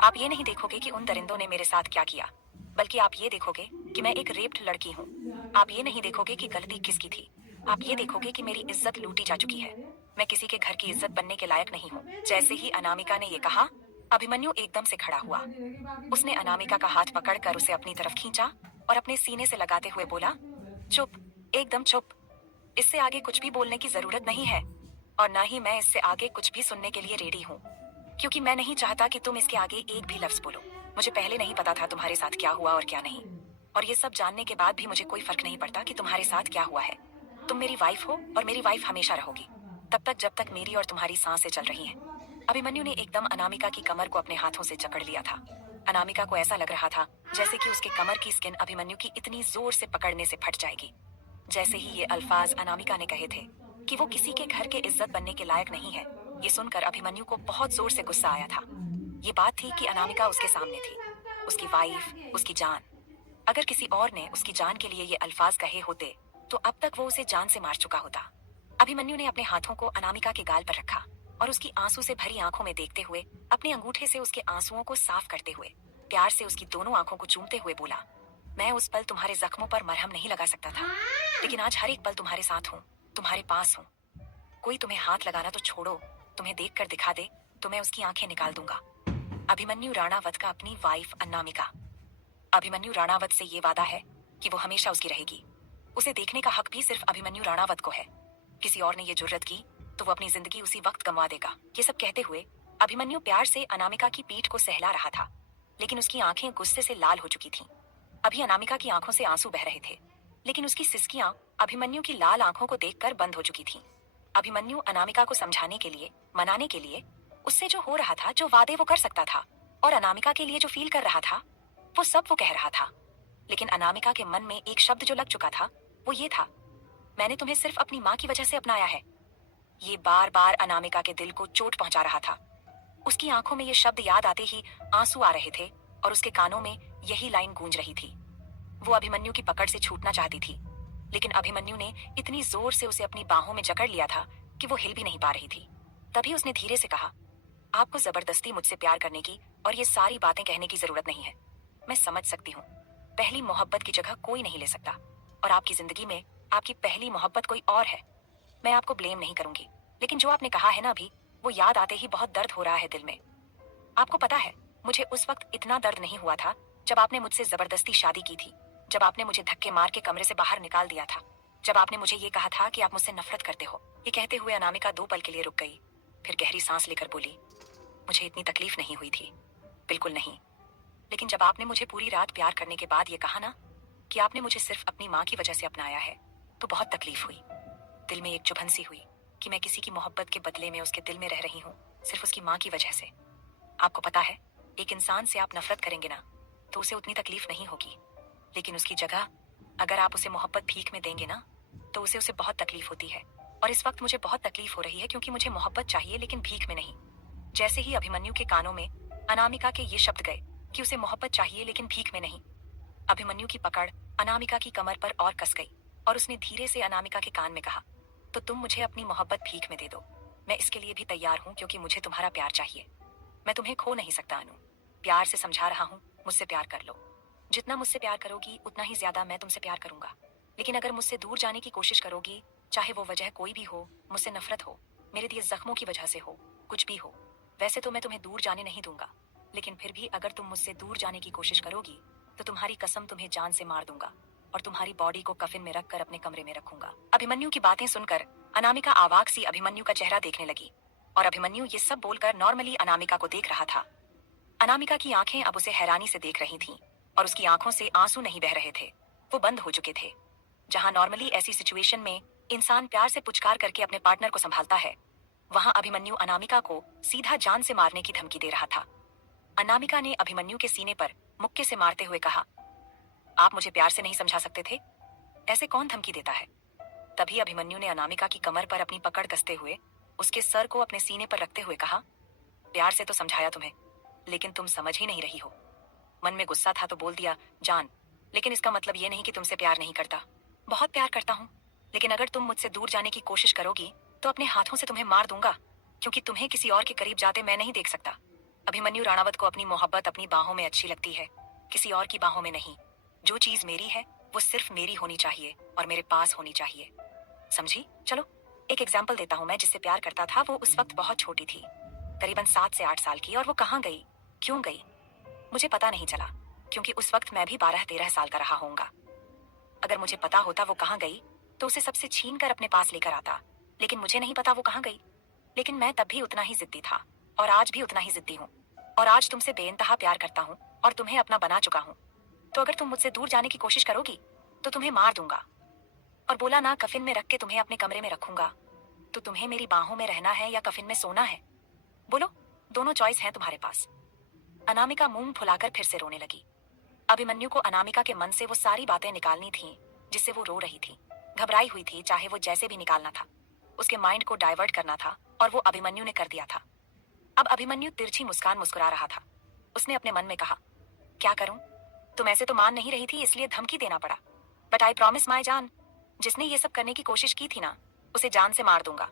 आप ये नहीं देखोगे कि उन दरिंदों ने मेरे साथ क्या किया, बल्कि आप ये देखोगे कि मैं एक रेप्ड लड़की हूँ। आप ये नहीं देखोगे कि गलती किसकी थी, आप ये देखोगे कि मेरी इज्जत लूटी जा चुकी है। मैं किसी के घर की इज्जत बनने के लायक नहीं हूँ। जैसे ही अनामिका ने ये कहा, अभिमन्यु एकदम से खड़ा हुआ। उसने अनामिका का हाथ पकड़कर उसे अपनी तरफ खींचा और अपने सीने से लगाते हुए बोला, चुप, एकदम चुप। इससे आगे कुछ भी बोलने की जरूरत नहीं है और ना ही मैं इससे आगे कुछ भी सुनने के लिए रेडी हूँ, क्योंकि मैं नहीं चाहता कि तुम इसके आगे एक भी लफ्ज बोलो। मुझे पहले नहीं पता था तुम्हारे साथ क्या हुआ और क्या नहीं, और ये सब जानने के बाद भी मुझे कोई फर्क नहीं पड़ता कि तुम्हारे साथ क्या हुआ है। तुम मेरी वाइफ हो और मेरी वाइफ हमेशा रहोगी, तब तक जब तक मेरी और तुम्हारी सांसें चल रही हैं। अभिमन्यु ने एकदम अनामिका की कमर को अपने हाथों से जकड़ लिया था। अनामिका को ऐसा लग रहा था जैसे कि उसके कमर की स्किन अभिमन्यु की इतनी जोर से पकड़ने से फट जाएगी। जैसे ही ये अल्फाज अनामिका ने कहे थे कि वो किसी के घर के इज्जत बनने के लायक नहीं है, ये सुनकर अभिमन्यु को बहुत जोर से गुस्सा आया था। ये बात थी कि अनामिका उसके सामने थी उसकी वाइफ, उसकी जान। अगर किसी और ने उसकी जान के लिए ये अल्फाज कहे होते तो अब तक वो उसे जान से मार चुका होता। अभिमन्यु ने अपने हाथों को अनामिका के गाल पर रखा और उसकी आंसू से भरी आंखों में देखते हुए अपने अंगूठे से उसके आंसुओं को साफ करते हुए प्यार से उसकी दोनों आंखों को चूमते हुए बोला, मैं उस पल तुम्हारे जख्मों पर मरहम नहीं लगा सकता था, लेकिन आज हर एक पल तुम्हारे साथ हूँ, तुम्हारे पास हूँ। कोई तुम्हें हाथ लगाना तो छोड़ो, तुम्हें देख कर दिखा दे तो मैं उसकी आंखें निकाल दूंगा। अभिमन्यु राणावत का अपनी वाइफ अनामिका। अभिमन्यु राणावत से ये वादा है कि वो हमेशा उसकी रहेगी। उसे देखने का हक भी सिर्फ अभिमन्यु राणावत को है। किसी और ने ये जुर्रत की तो वो अपनी जिंदगी उसी वक्त गंवा देगा। ये सब कहते हुए अभिमन्यु प्यार से अनामिका की पीठ को सहला रहा था, लेकिन उसकी आंखें गुस्से से लाल हो चुकी थीं। अभी अनामिका की आंखों से आंसू बह रहे थे, लेकिन उसकी सिसकियां अभिमन्यु की लाल आंखों को देखकर बंद हो चुकी थीं। अभिमन्यु अनामिका को समझाने के लिए, मनाने के लिए, उससे जो हो रहा था, जो वादे वो कर सकता था, और अनामिका के लिए जो फील कर रहा था, वो सब वो कह रहा था। लेकिन अनामिका के मन में एक शब्द जो लग चुका था वो ये था, मैंने तुम्हें सिर्फ अपनी माँ की वजह से अपनाया है। ये बार बार अनामिका के दिल को चोट पहुंचा रहा था। उसकी आंखों में ये शब्द याद आते ही आंसू आ रहे थे और उसके कानों में यही लाइन गूंज रही थी। वो अभिमन्यु की पकड़ से छूटना चाहती थी, लेकिन अभिमन्यु ने इतनी जोर से उसे अपनी बाहों में जकड़ लिया था कि वो हिल भी नहीं पा रही थी। तभी उसने धीरे से कहा, आपको जबरदस्ती मुझसे प्यार करने की और ये सारी बातें कहने की जरूरत नहीं है। मैं समझ सकती हूँ, पहली मोहब्बत की जगह कोई नहीं ले सकता, और आपकी जिंदगी में आपकी पहली मोहब्बत कोई और है। मैं आपको ब्लेम नहीं करूंगी, लेकिन जो आपने कहा है ना अभी, वो याद आते ही बहुत दर्द हो रहा है दिल में। आपको पता है, मुझे उस वक्त इतना दर्द नहीं हुआ था जब आपने मुझसे जबरदस्ती शादी की थी, जब आपने मुझे धक्के मार के कमरे से बाहर निकाल दिया था, जब आपने मुझे ये कहा था कि आप मुझसे नफरत करते हो। ये कहते हुए अनामिका 2 पल के लिए रुक गई, फिर गहरी सांस लेकर बोली, मुझे इतनी तकलीफ नहीं हुई थी, बिल्कुल नहीं। लेकिन जब आपने मुझे पूरी रात प्यार करने के बाद ये कहा ना कि आपने मुझे सिर्फ अपनी माँ की वजह से अपनाया है, तो बहुत तकलीफ हुई। दिल में एक चुभन सी हुई कि मैं किसी की मोहब्बत के बदले में उसके दिल में रह रही हूँ, सिर्फ उसकी माँ की वजह से। आपको पता है, एक इंसान से आप नफरत करेंगे ना तो उसे उतनी तकलीफ नहीं होगी, लेकिन उसकी जगह अगर आप उसे मोहब्बत भीख में देंगे ना तो उसे बहुत तकलीफ होती है। और इस वक्त मुझे बहुत तकलीफ हो रही है क्योंकि मुझे मोहब्बत चाहिए, लेकिन भीख में नहीं। जैसे ही अभिमन्यु के कानों में अनामिका के ये शब्द गए कि उसे मोहब्बत चाहिए लेकिन भीख में नहीं, अभिमन्यु की पकड़ अनामिका की कमर पर और कस गई और उसने धीरे से अनामिका के कान में कहा, तो तुम मुझे अपनी मोहब्बत भीख में दे दो। मैं इसके लिए भी तैयार हूँ क्योंकि मुझे तुम्हारा प्यार चाहिए। मैं तुम्हें खो नहीं सकता अनु। प्यार से समझा रहा हूँ, मुझसे प्यार कर लो। जितना मुझसे प्यार करोगी उतना ही ज्यादा मैं तुमसे प्यार करूंगा। लेकिन अगर मुझसे दूर जाने की कोशिश करोगी, चाहे वो वजह कोई भी हो, मुझसे नफरत हो, मेरे दिए जख्मों की वजह से हो, कुछ भी हो, वैसे तो मैं तुम्हें दूर जाने नहीं दूंगा, लेकिन फिर भी अगर तुम मुझसे दूर जाने की कोशिश करोगी तो तुम्हारी कसम तुम्हें जान से मार दूंगा और तुम्हारी बॉडी को कफिन में रखकर अपने कमरे में रखूंगा। अभिमन्यु की बातें सुनकर अनामिका आवाक सी अभिमन्यु का चेहरा देखने लगी और अभिमन्यु ये सब बोलकर नॉर्मली अनामिका को देख रहा था। अनामिका की आंखें अब उसे हैरानी से देख रही थीं और उसकी आंखों से आंसू नहीं बह रहे थे, वो बंद हो चुके थे। जहां नॉर्मली ऐसी सिचुएशन में इंसान प्यार से पुचकार करके अपने पार्टनर को संभालता है, वहां अभिमन्यु अनामिका को सीधा जान से मारने की धमकी दे रहा था। अनामिका ने अभिमन्यु के सीने पर मुक्के से मारते हुए कहा, आप मुझे प्यार से नहीं समझा सकते थे? ऐसे कौन धमकी देता है? तभी अभिमन्यु ने अनामिका की कमर पर अपनी पकड़ कसते हुए उसके सर को अपने सीने पर रखते हुए कहा, प्यार से तो समझाया तुम्हें, लेकिन तुम समझ ही नहीं रही हो। मन में गुस्सा था तो बोल दिया जान, लेकिन इसका मतलब ये नहीं कि तुमसे प्यार नहीं करता। बहुत प्यार करता हूँ, लेकिन अगर तुम मुझसे दूर जाने की कोशिश करोगी तो अपने हाथों से तुम्हें मार दूंगा, क्योंकि तुम्हें किसी और के करीब जाते मैं नहीं देख सकता। अभिमन्यु राणावत को अपनी मोहब्बत अपनी बाहों में अच्छी लगती है, किसी और की बाहों में नहीं। जो चीज मेरी है वो सिर्फ मेरी होनी चाहिए और मेरे पास होनी चाहिए, समझी? चलो एक एग्जाम्पल देता हूँ। मैं जिससे प्यार करता था वो उस वक्त बहुत छोटी थी, करीबन 7 से 8 साल की, और वो कहाँ गई, क्यों गई, मुझे पता नहीं चला, क्योंकि उस वक्त मैं भी 12-13 साल का रहा होऊंगा। अगर मुझे पता होता वो कहाँ गई तो उसे सबसे छीन कर अपने पास लेकर आता, लेकिन मुझे नहीं पता वो कहाँ गई। लेकिन मैं तब भी उतना ही जिद्दी था और आज भी उतना ही जिद्दी हूँ, और आज तुमसे बेइंतहा प्यार करता हूँ और तुम्हें अपना बना चुका हूँ। तो अगर तुम मुझसे दूर जाने की कोशिश करोगी तो तुम्हें मार दूंगा, और बोला ना कफिन में रख के तुम्हें अपने कमरे में रखूंगा। तो तुम्हें मेरी बाहों में रहना है या कफिन में सोना है? बोलो, दोनों चॉइस है तुम्हारे पास। अनामिका मुंह फुलाकर फिर से रोने लगी। अभिमन्यु को अनामिका के मन से वो सारी बातें निकालनी थीं जिससे वो रो रही थी, घबराई हुई थी, चाहे वो जैसे भी निकालना था। उसके माइंड को डाइवर्ट करना था और वो अभिमन्यु ने कर दिया था। अब अभिमन्यु तिरछी मुस्कान मुस्कुरा रहा था। उसने अपने मन में कहा, क्या करूं? तुम ऐसे तो मान नहीं रही थी, इसलिए धमकी देना पड़ा। बट आई प्रॉमिस माई जान, जिसने ये सब करने की कोशिश की थी ना, उसे जान से मार दूंगा।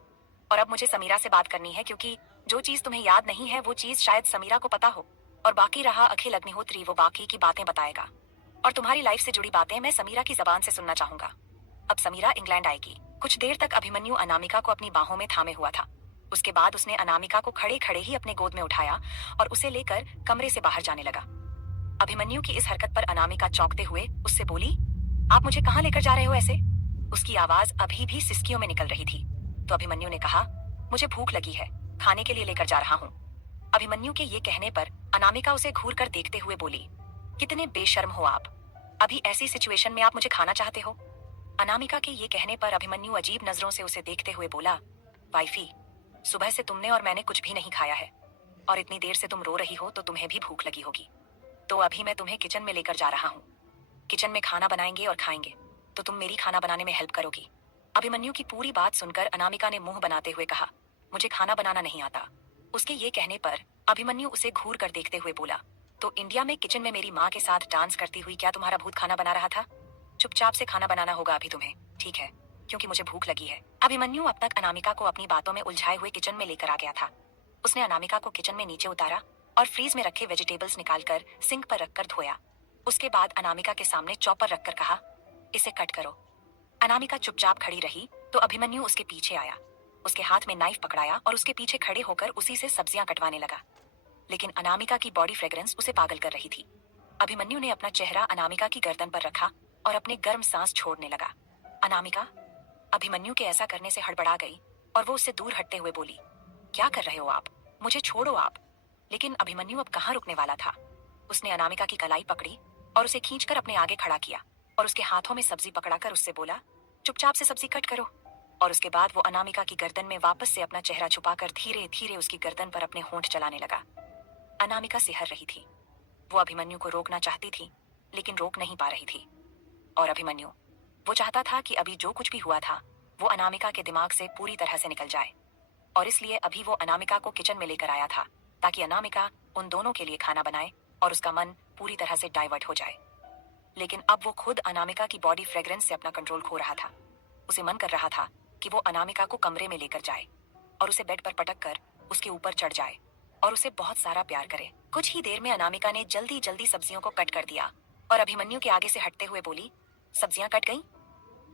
और अब मुझे समीरा से बात करनी है, क्योंकि जो चीज तुम्हें याद नहीं है वो चीज शायद समीरा को पता हो। और बाकी रहा अखिल अग्निहोत्री, वो बाकी की बातें बताएगा। और तुम्हारी लाइफ से जुड़ी बातें मैं समीरा की जबान से सुनना चाहूंगा। अब समीरा इंग्लैंड आएगी। कुछ देर तक अभिमन्यु अनामिका को अपनी बाहों में थामे हुआ था। उसके बाद उसने अनामिका को खड़े खड़े ही अपने गोद में उठाया और उसे लेकर कमरे से बाहर जाने लगा। अभिमन्यु की इस हरकत पर अनामिका चौंकते हुए उससे बोली, आप मुझे कहाँ लेकर जा रहे हो ऐसे? उसकी आवाज अभी भी सिसकियों में निकल रही थी। तो अभिमन्यु ने कहा, मुझे भूख लगी है, खाने के लिए लेकर जा रहा हूँ। अभिमन्यु के ये कहने पर अनामिका उसे घूर कर देखते हुए बोली, कितने बेशर्म हो आप, अभी ऐसी सिचुएशन में आप मुझे खाना चाहते हो? अनामिका के ये कहने पर अभिमन्यु अजीब नजरों से उसे देखते हुए बोला, वाइफी, सुबह से तुमने और मैंने कुछ भी नहीं खाया है, और इतनी देर से तुम रो रही हो तो तुम्हें भी भूख लगी होगी। तो अभी मैं तुम्हें किचन में लेकर जा रहा हूँ। किचन में खाना बनाएंगे और खाएंगे, तो तुम मेरी खाना बनाने में हेल्प करोगी। अभिमन्यु की पूरी बात सुनकर अनामिका ने मुंह बनाते हुए कहा, मुझे खाना बनाना नहीं आता। उसके ये कहने पर अभिमन्यु उसे घूर कर देखते हुए बोला, तो इंडिया में किचन में मेरी माँ के साथ डांस करती हुई क्या तुम्हारा भूत खाना बना रहा था? चुपचाप से खाना बनाना होगा अभी तुम्हें, ठीक है? क्योंकि मुझे भूख लगी है। अभिमन्यु अब तक अनामिका को अपनी बातों में उलझाए हुए किचन में लेकर आ गया था। उसने अनामिका को किचन में नीचे उतारा और फ्रीज में रखे वेजिटेबल्स निकालकर सिंक पर रखकर धोया। उसके बाद अनामिका के सामने चॉपर रखकर कहा, इसे कट करो। अनामिका चुपचाप खड़ी रही तो अभिमन्यु उसके पीछे आया, उसके हाथ में नाइफ पकड़ाया और उसके पीछे खड़े होकर उसी से सब्जियां कटवाने लगा। लेकिन अनामिका की बॉडी फ्रेग्रेंस उसे पागल कर रही थी। अभिमन्यु ने अपना चेहरा अनामिका की गर्दन पर रखा और अपने गर्म सांस छोड़ने लगा। अनामिका अभिमन्यु के ऐसा करने से हड़बड़ा गई और वो उससे दूर हटते हुए बोली, क्या कर रहे हो आप? मुझे छोड़ो आप। लेकिन अभिमन्यु अब कहाँ रुकने वाला था। उसने अनामिका की कलाई पकड़ी और उसे खींचकर अपने आगे खड़ा किया और उसके हाथों में सब्जी पकड़ाकर उससे बोला, चुपचाप से सब्जी कट करो। और उसके बाद वो अनामिका की गर्दन में वापस से अपना चेहरा छुपाकर धीरे धीरे उसकी गर्दन पर अपने होंठ चलाने लगा। अनामिका सिहर रही थी। वो अभिमन्यु को रोकना चाहती थी, लेकिन रोक नहीं पा रही थी। और अभिमन्यु, वो चाहता था कि अभी जो कुछ भी हुआ था वो अनामिका के दिमाग से पूरी तरह से निकल जाए। और इसलिए अभी वो अनामिका को किचन में लेकर आया था, ताकि अनामिका उन दोनों के लिए खाना बनाए और उसका मन पूरी तरह से डाइवर्ट हो जाए। लेकिन अब वो खुद अनामिका की बॉडी फ्रेग्रेंस से अपना कंट्रोल खो रहा था। उसे मन कर रहा था कि वो अनामिका को कमरे में लेकर जाए और उसे बेड पर पटक कर उसके ऊपर चढ़ जाए और उसे बहुत सारा प्यार करे। कुछ ही देर में अनामिका ने जल्दी जल्दी सब्जियों को कट कर दिया और अभिमन्यु के आगे से हटते हुए बोली, सब्जियां कट गईं?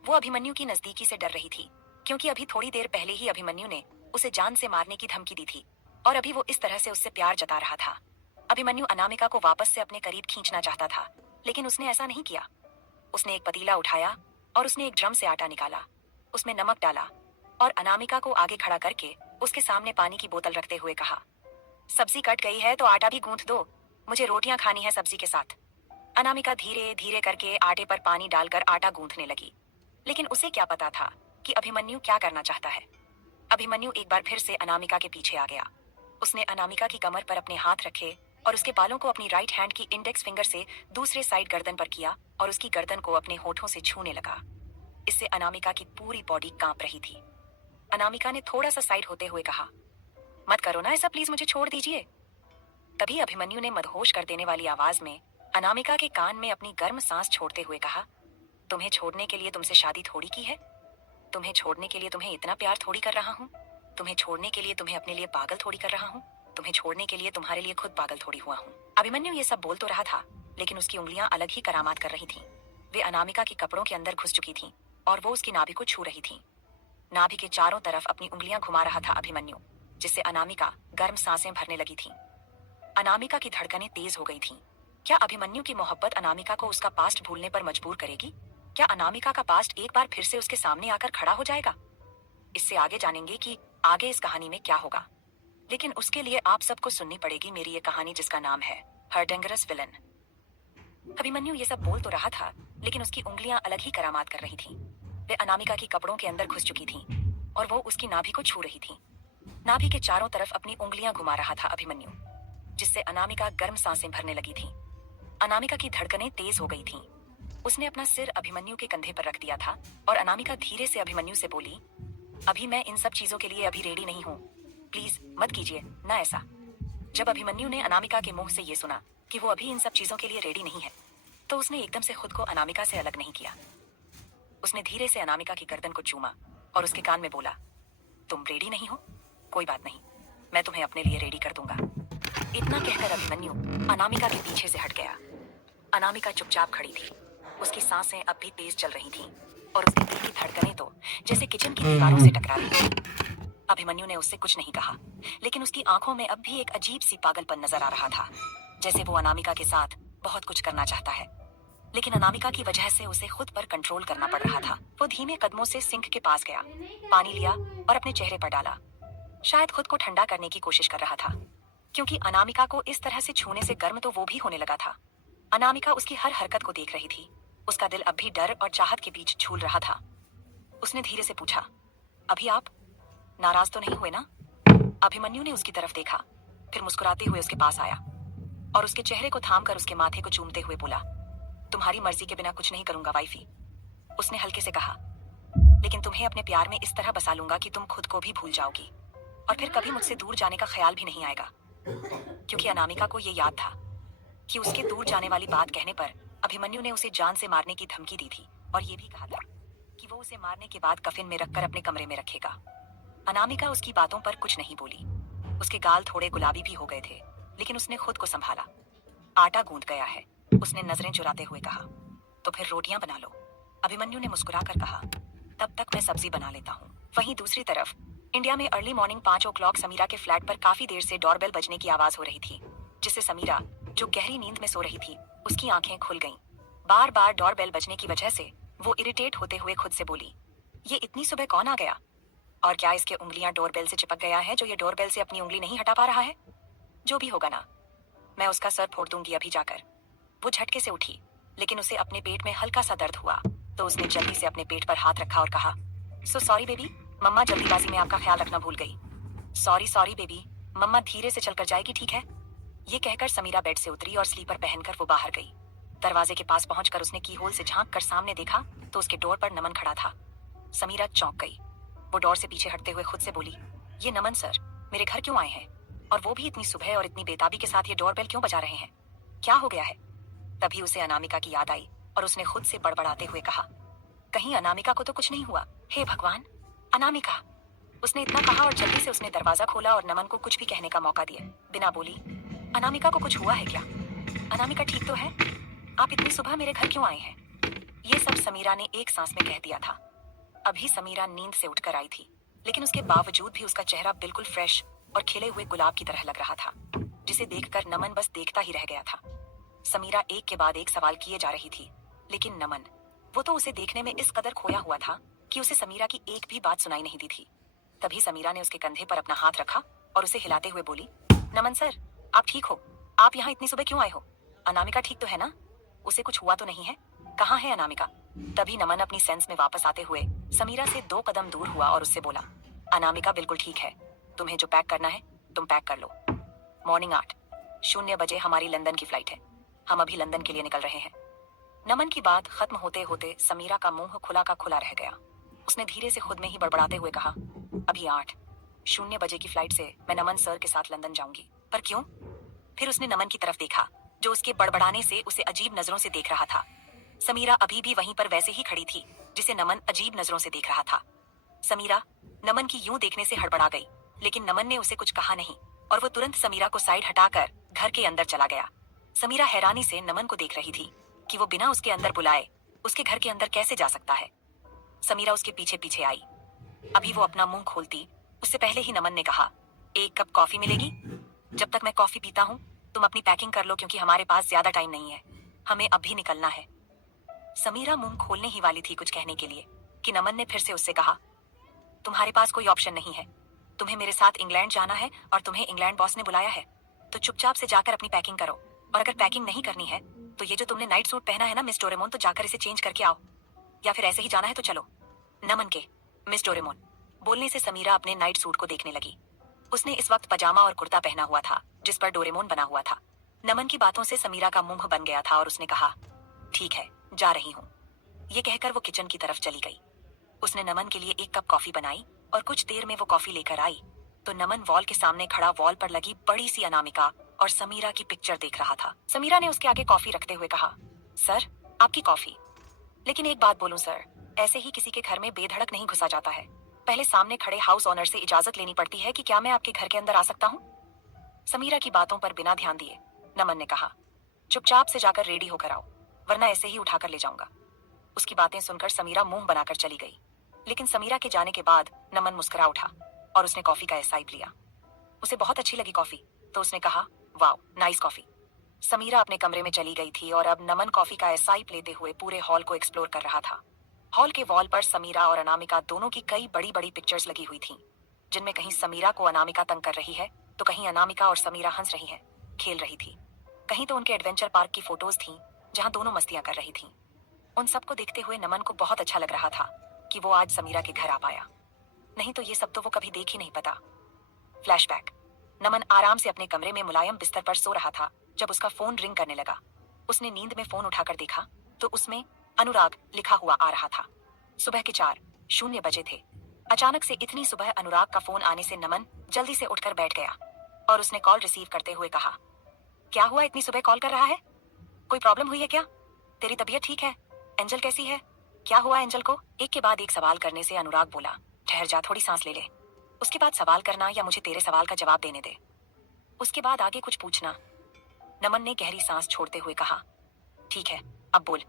वो अभिमन्यु की नजदीकी से डर रही थी, क्योंकि अभी थोड़ी देर पहले ही अभिमन्यु ने उसे जान से मारने की धमकी दी थी और अभी वो इस तरह से उससे प्यार जता रहा था। अभिमन्यु अनामिका को वापस से अपने करीब खींचना चाहता था, लेकिन उसने ऐसा नहीं किया। उसने एक पतीला उठाया और उसने एक ड्रम से आटा निकाला, उसमें नमक डाला और अनामिका को आगे खड़ा करके उसके सामने पानी की बोतल रखते हुए कहा, सब्जी कट गई है तो आटा भी गूंथ दो, मुझे रोटियां खानी है सब्जी के साथ। अनामिका धीरे धीरे करके आटे पर पानी डालकर आटा गूंथने लगी, लेकिन उसे क्या पता था कि अभिमन्यु क्या करना चाहता है। अभिमन्यु एक बार फिर से अनामिका के पीछे आ गया। उसने अनामिका की कमर पर अपने हाथ रखे और उसके बालों को अपनी राइट हैंड की इंडेक्स फिंगर से दूसरे साइड गर्दन पर किया और उसकी गर्दन को अपने होठों से छूने लगा। इससे अनामिका की पूरी बॉडी कांप रही थी। अनामिका ने थोड़ा सा साइड होते हुए कहा, मत करो ना ऐसा, प्लीज मुझे छोड़ दीजिए। तभी अभिमन्यु ने मदहोश कर देने वाली आवाज में अनामिका के कान में अपनी गर्म सांस छोड़ते हुए कहा, तुम्हें छोड़ने के लिए तुमसे शादी थोड़ी की है, तुम्हें छोड़ने के लिए तुम्हें इतना प्यार थोड़ी कर रहा हूँ, तुम्हें छोड़ने के लिए तुम्हें अपने लिए पागल थोड़ी कर रहा हूँ, तुम्हें छोड़ने के लिए तुम्हारे लिए खुद पागल थोड़ी हुआ हूँ। अभिमन्यु ये सब बोल तो रहा था, लेकिन उसकी उंगलियां अलग ही करामात कर रही थीं। वे अनामिका के कपड़ों के अंदर घुस चुकी थीं और वो उसकी नाभि को छू रही थीं। नाभि के चारों तरफ अपनी उंगलियां घुमा रहा था अभिमन्यु, जिससे अनामिका गर्म सांसें भरने लगी थीं। अनामिका की धड़कनें तेज हो गई थीं। क्या अभिमन्यु की मोहब्बत अनामिका को उसका पास्ट भूलने पर मजबूर करेगी? क्या अनामिका का पास्ट एक बार फिर से उसके सामने आकर खड़ा हो जाएगा? इससे आगे जानेंगे कि आगे इस कहानी में क्या होगा। लेकिन उसके लिए आप सबको सुननी पड़ेगी मेरी ये कहानी, जिसका नाम है हर डेंजरस विलन। अभिमन्यु ये सब बोल तो रहा था, लेकिन उसकी उंगलियां अलग ही करामात कर रही थीं। वे अनामिका की कपड़ों के अंदर घुस चुकी थीं और वो उसकी नाभि को छू रही थीं। नाभि के चारों तरफ अपनी उंगलियां घुमा रहा था अभिमन्यु, जिससे अनामिका गर्म सांसें भरने लगी थीं। अनामिका की धड़कनें तेज हो गई थीं। उसने अपना सिर अभिमन्यु के कंधे पर रख दिया था और अनामिका धीरे से अभिमन्यु से बोली, अभी मैं इन सब चीजों के लिए अभी रेडी नहीं हूँ, प्लीज मत कीजिए ना ऐसा। जब अभिमन्यु ने अनामिका के मुंह से ये सुना कि वो अभी इन सब चीजों के लिए रेडी नहीं है, तो उसने एकदम से खुद को अनामिका से अलग नहीं किया। उसने धीरे से अनामिका की गर्दन को चूमा और उसके कान में बोला, तुम रेडी नहीं हो? कोई बात नहीं, मैं तुम्हें अपने लिए रेडी कर दूंगा। इतना कहकर अभिमन्यु अनामिका के पीछे से हट गया। अनामिका चुपचाप खड़ी थी। उसकी सांसें अब भी तेज चल रही थीं और उसके दिल की धड़कनें तो जैसे किचन की दीवारों से टकरा रही थी। अभिमन्यु ने उससे कुछ नहीं कहा, लेकिन उसकी आंखों में अब भी एक अजीब सी पागलपन नजर आ रहा था, जैसे वो अनामिका के साथ बहुत कुछ करना चाहता है, लेकिन अनामिका की वजह से उसे खुद पर कंट्रोल करना पड़ रहा था। वो धीमे कदमों से सिंक के पास गया, पानी लिया और अपने चेहरे पर डाला। शायद खुद को ठंडा करने की कोशिश कर रहा था, क्योंकि अनामिका को इस तरह से छूने से गर्म तो वो भी होने लगा था। अनामिका उसकी हर हरकत को देख रही थी। उसका दिल अब भी डर और चाहत के बीच झूल रहा था। उसने धीरे से पूछा, अभी आप नाराज तो नहीं हुए ना? अभिमन्यु ने उसकी तरफ देखा, फिर मुस्कुराते हुए उसके पास आया और उसके चेहरे को थामकर उसके माथे को चूमते हुए बोला, तुम्हारी मर्जी के बिना कुछ नहीं करूंगा वाइफी। उसने हल्के से कहा, लेकिन तुम्हें अपने प्यार में इस तरह बसा लूंगा कि तुम खुद को भी भूल जाओगी और फिर कभी मुझसे दूर जाने का ख्याल भी नहीं आएगा। क्योंकि अनामिका को यह याद था कि उसके दूर जाने वाली बात कहने पर अभिमन्यु ने उसे जान से मारने की धमकी दी थी और ये भी कहा था कि वो उसे मारने के बाद कफिन में रखकर अपने कमरे में रखेगा। अनामिका उसकी बातों पर कुछ नहीं बोली। उसके गाल थोड़े गुलाबी भी हो गए थे, लेकिन उसने खुद को संभाला। आटा गूंद गया है, उसने नजरें चुराते हुए कहा। तो फिर रोटियां बना लो, अभिमन्यु ने मुस्कुराकर कहा। तब तक मैं सब्जी बना लेता हूँ। वहीं दूसरी तरफ इंडिया में अर्ली मॉर्निंग 5 o'clock समीरा के फ्लैट पर काफी देर से डोरबेल बजने की आवाज हो रही थी, जिससे समीरा, जो गहरी नींद में सो रही थी, उसकी आंखें खुल गईं। बार बार डोरबेल बजने की वजह से वो इरिटेट होते हुए खुद से बोली, ये इतनी सुबह कौन आ गया? और क्या इसके उंगलियां डोरबेल से चिपक गया है जो ये डोरबेल से अपनी उंगली नहीं हटा पा रहा है? जो भी होगा ना, मैं उसका सर फोड़ दूंगी अभी जाकर। वो झटके से उठी, लेकिन उसे अपने पेट में हल्का सा दर्द हुआ, तो उसने जल्दी से अपने पेट पर हाथ रखा और कहा, सो सॉरी बेबी, मम्मा जल्दीबाजी में आपका ख्याल रखना भूल गई। सॉरी सॉरी बेबी, मम्मा धीरे से चलकर जाएगी, ठीक है? ये कहकर समीरा बेड से उतरी और स्लीपर पहनकर वो बाहर गई। दरवाजे के पास पहुंचकर उसने की होल से झांक कर सामने देखा तो उसके डोर पर नमन खड़ा था। समीरा चौंक गई। वो डोर से पीछे हटते हुए खुद से बोली, ये नमन सर मेरे घर क्यों आए हैं? और वो भी इतनी सुबह और इतनी बेताबी के साथ ये डोरबेल क्यों बजा रहे हैं? क्या हो गया है? तभी उसे अनामिका की याद आई और उसने खुद से बड़बड़ाते हुए कहा, कहीं अनामिका को तो कुछ नहीं हुआ? हे भगवान, अनामिका! उसने इतना कहा और जल्दी से उसने दरवाजा खोला और नमन को कुछ भी कहने का मौका दिया बिना बोली, अनामिका को कुछ हुआ है क्या? अनामिका ठीक तो है? आप इतनी सुबह मेरे घर क्यों आए हैं? ये सब समीरा ने एक सांस में कह दिया था। अभी समीरा नींद से उठकर आई थी, लेकिन उसके बावजूद भी उसका चेहरा बिल्कुल फ्रेश और खिले हुए गुलाब की तरह लग रहा था, जिसे देखकर नमन बस देखता ही रह गया था। समीरा एक के बाद एक सवाल किए जा रही थी, लेकिन नमन, वो तो उसे देखने में इस कदर खोया हुआ था कि उसे समीरा की एक भी बात सुनाई नहीं दी थी। तभी समीरा ने उसके कंधे पर अपना हाथ रखा और उसे हिलाते हुए बोली, नमन सर, आप ठीक हो? आप यहाँ इतनी सुबह क्यों आए हो? अनामिका ठीक तो है ना? उसे कुछ हुआ तो नहीं है? कहाँ है अनामिका? तभी नमन अपनी सेंस में वापस आते हुए समीरा से 2 कदम दूर हुआ और उससे बोला, अनामिका बिल्कुल ठीक है। तुम्हें जो पैक करना है तुम पैक कर लो। मॉर्निंग 8:00 हमारी लंदन की फ्लाइट है। हम अभी लंदन के लिए निकल रहे हैं। नमन की बात खत्म होते होते समीरा का मुंह खुला का खुला रह गया। उसने धीरे से खुद में ही बड़बड़ाते हुए कहा, अभी 8:00 की फ्लाइट से मैं नमन सर के साथ लंदन जाऊंगी। पर क्यों? फिर उसने नमन की तरफ देखा, जो उसके बड़बड़ाने से उसे अजीब नजरों से देख रहा था। समीरा अभी भी वहीं पर वैसे ही खड़ी थी, जिसे नमन अजीब नजरों से देख रहा था। समीरा नमन की यूं देखने से हड़बड़ा गई, लेकिन नमन ने उसे कुछ कहा नहीं और वो तुरंत समीरा को साइड हटाकर घर के अंदर चला गया। समीरा हैरानी से नमन को देख रही थी कि वो बिना उसके अंदर बुलाए उसके घर के अंदर कैसे जा सकता है। समीरा उसके पीछे पीछे आई। अभी वो अपना मुंह खोलती, उससे पहले ही नमन ने कहा, 1 कप कॉफी मिलेगी? जब तक मैं कॉफी पीता हूँ तुम अपनी पैकिंग कर लो, क्योंकि हमारे पास ज्यादा टाइम नहीं है, हमें अभी निकलना है। समीरा मुंह खोलने ही वाली थी कुछ कहने के लिए कि नमन ने फिर से उससे कहा, तुम्हारे पास कोई ऑप्शन नहीं है। तुम्हें मेरे साथ इंग्लैंड जाना है और तुम्हें इंग्लैंड बॉस ने बुलाया है, तो चुपचाप से जाकर अपनी पैकिंग करो। और अगर पैकिंग नहीं करनी है तो ये जो तुमने नाइट सूट पहना है ना मिस डोरेमोन, तो जाकर इसे चेंज करके आओ, या फिर ऐसे ही जाना है तो चलो। नमन के मिस डोरेमोन बोलने से समीरा अपने नाइट सूट को देखने लगी। उसने इस वक्त पजामा और कुर्ता पहना हुआ था जिस पर डोरेमोन बना हुआ था। नमन की बातों से समीरा का मुंह बन गया था और उसने कहा, ठीक है, जा रही हूँ। ये कहकर वो किचन की तरफ चली गई। उसने नमन के लिए 1 कप कॉफी बनाई और कुछ देर में वो कॉफी लेकर आई तो नमन वॉल के सामने खड़ा वॉल पर लगी बड़ी सी अनामिका और समीरा की पिक्चर देख रहा था। समीरा ने उसके आगे कॉफी रखते हुए कहा, सर, आपकी कॉफी। लेकिन एक बात बोलूं सर, ऐसे ही किसी के घर में बेधड़क नहीं घुसा जाता है। पहले सामने खड़े हाउस ओनर से इजाजत लेनी पड़ती है कि क्या मैं आपके घर के अंदर आ सकता हूँ। समीरा की बातों पर बिना ध्यान दिए नमन ने कहा, चुपचाप से जाकर रेडी होकर आओ, वरना ऐसे ही उठाकर ले जाऊंगा। उसकी बातें सुनकर समीरा मुंह बनाकर चली गई। लेकिन समीरा के जाने के बाद नमन मुस्कुरा उठा और उसने कॉफी का एसाइप लिया। उसे बहुत अच्छी लगी कॉफी, तो उसने कहा, वाओ, नाइस कॉफी। समीरा अपने कमरे में चली गई थी और अब नमन कॉफी का एसाइप लेते हुए पूरे हॉल को एक्सप्लोर कर रहा था। हॉल के वॉल पर समीरा और अनामिका दोनों की कई बड़ी बड़ी पिक्चर्स लगी हुई थीं, जिनमें कहीं समीरा को अनामिका तंग कर रही है, तो कहीं अनामिका और समीरा हंस रही है, खेल रही थी। कहीं तो उनके एडवेंचर पार्क की फोटोज थीं, जहां दोनों मस्तियां कर रही थीं। उन सबको देखते हुए नमन को बहुत अच्छा लग रहा था कि वो आज समीरा के घर आ पाया, नहीं तो ये सब तो वो कभी देख ही नहीं पाता। फ्लैशबैक। नमन आराम से अपने कमरे में मुलायम बिस्तर पर सो रहा था जब उसका फोन रिंग करने लगा। उसने नींद में फोन उठाकर देखा तो उसमें अनुराग लिखा हुआ आ रहा था। सुबह के 4:00 बजे थे। अचानक से इतनी सुबह अनुराग का फोन आने से नमन जल्दी से उठकर बैठ गया और उसने कॉल रिसीव करते हुए कहा, क्या हुआ, इतनी सुबह कॉल कर रहा है? कोई प्रॉब्लम हुई है क्या? तेरी तबीयत ठीक है? एंजल कैसी है? क्या हुआ एंजल को? एक के बाद एक सवाल करने से अनुराग बोला, ठहर जा, थोड़ी सांस ले ले, उसके बाद सवाल करना या मुझे तेरे सवाल का जवाब देने दे, उसके बाद आगे कुछ पूछना। नमन ने गहरी सांस छोड़ते हुए कहा, ठीक है, अब बोल,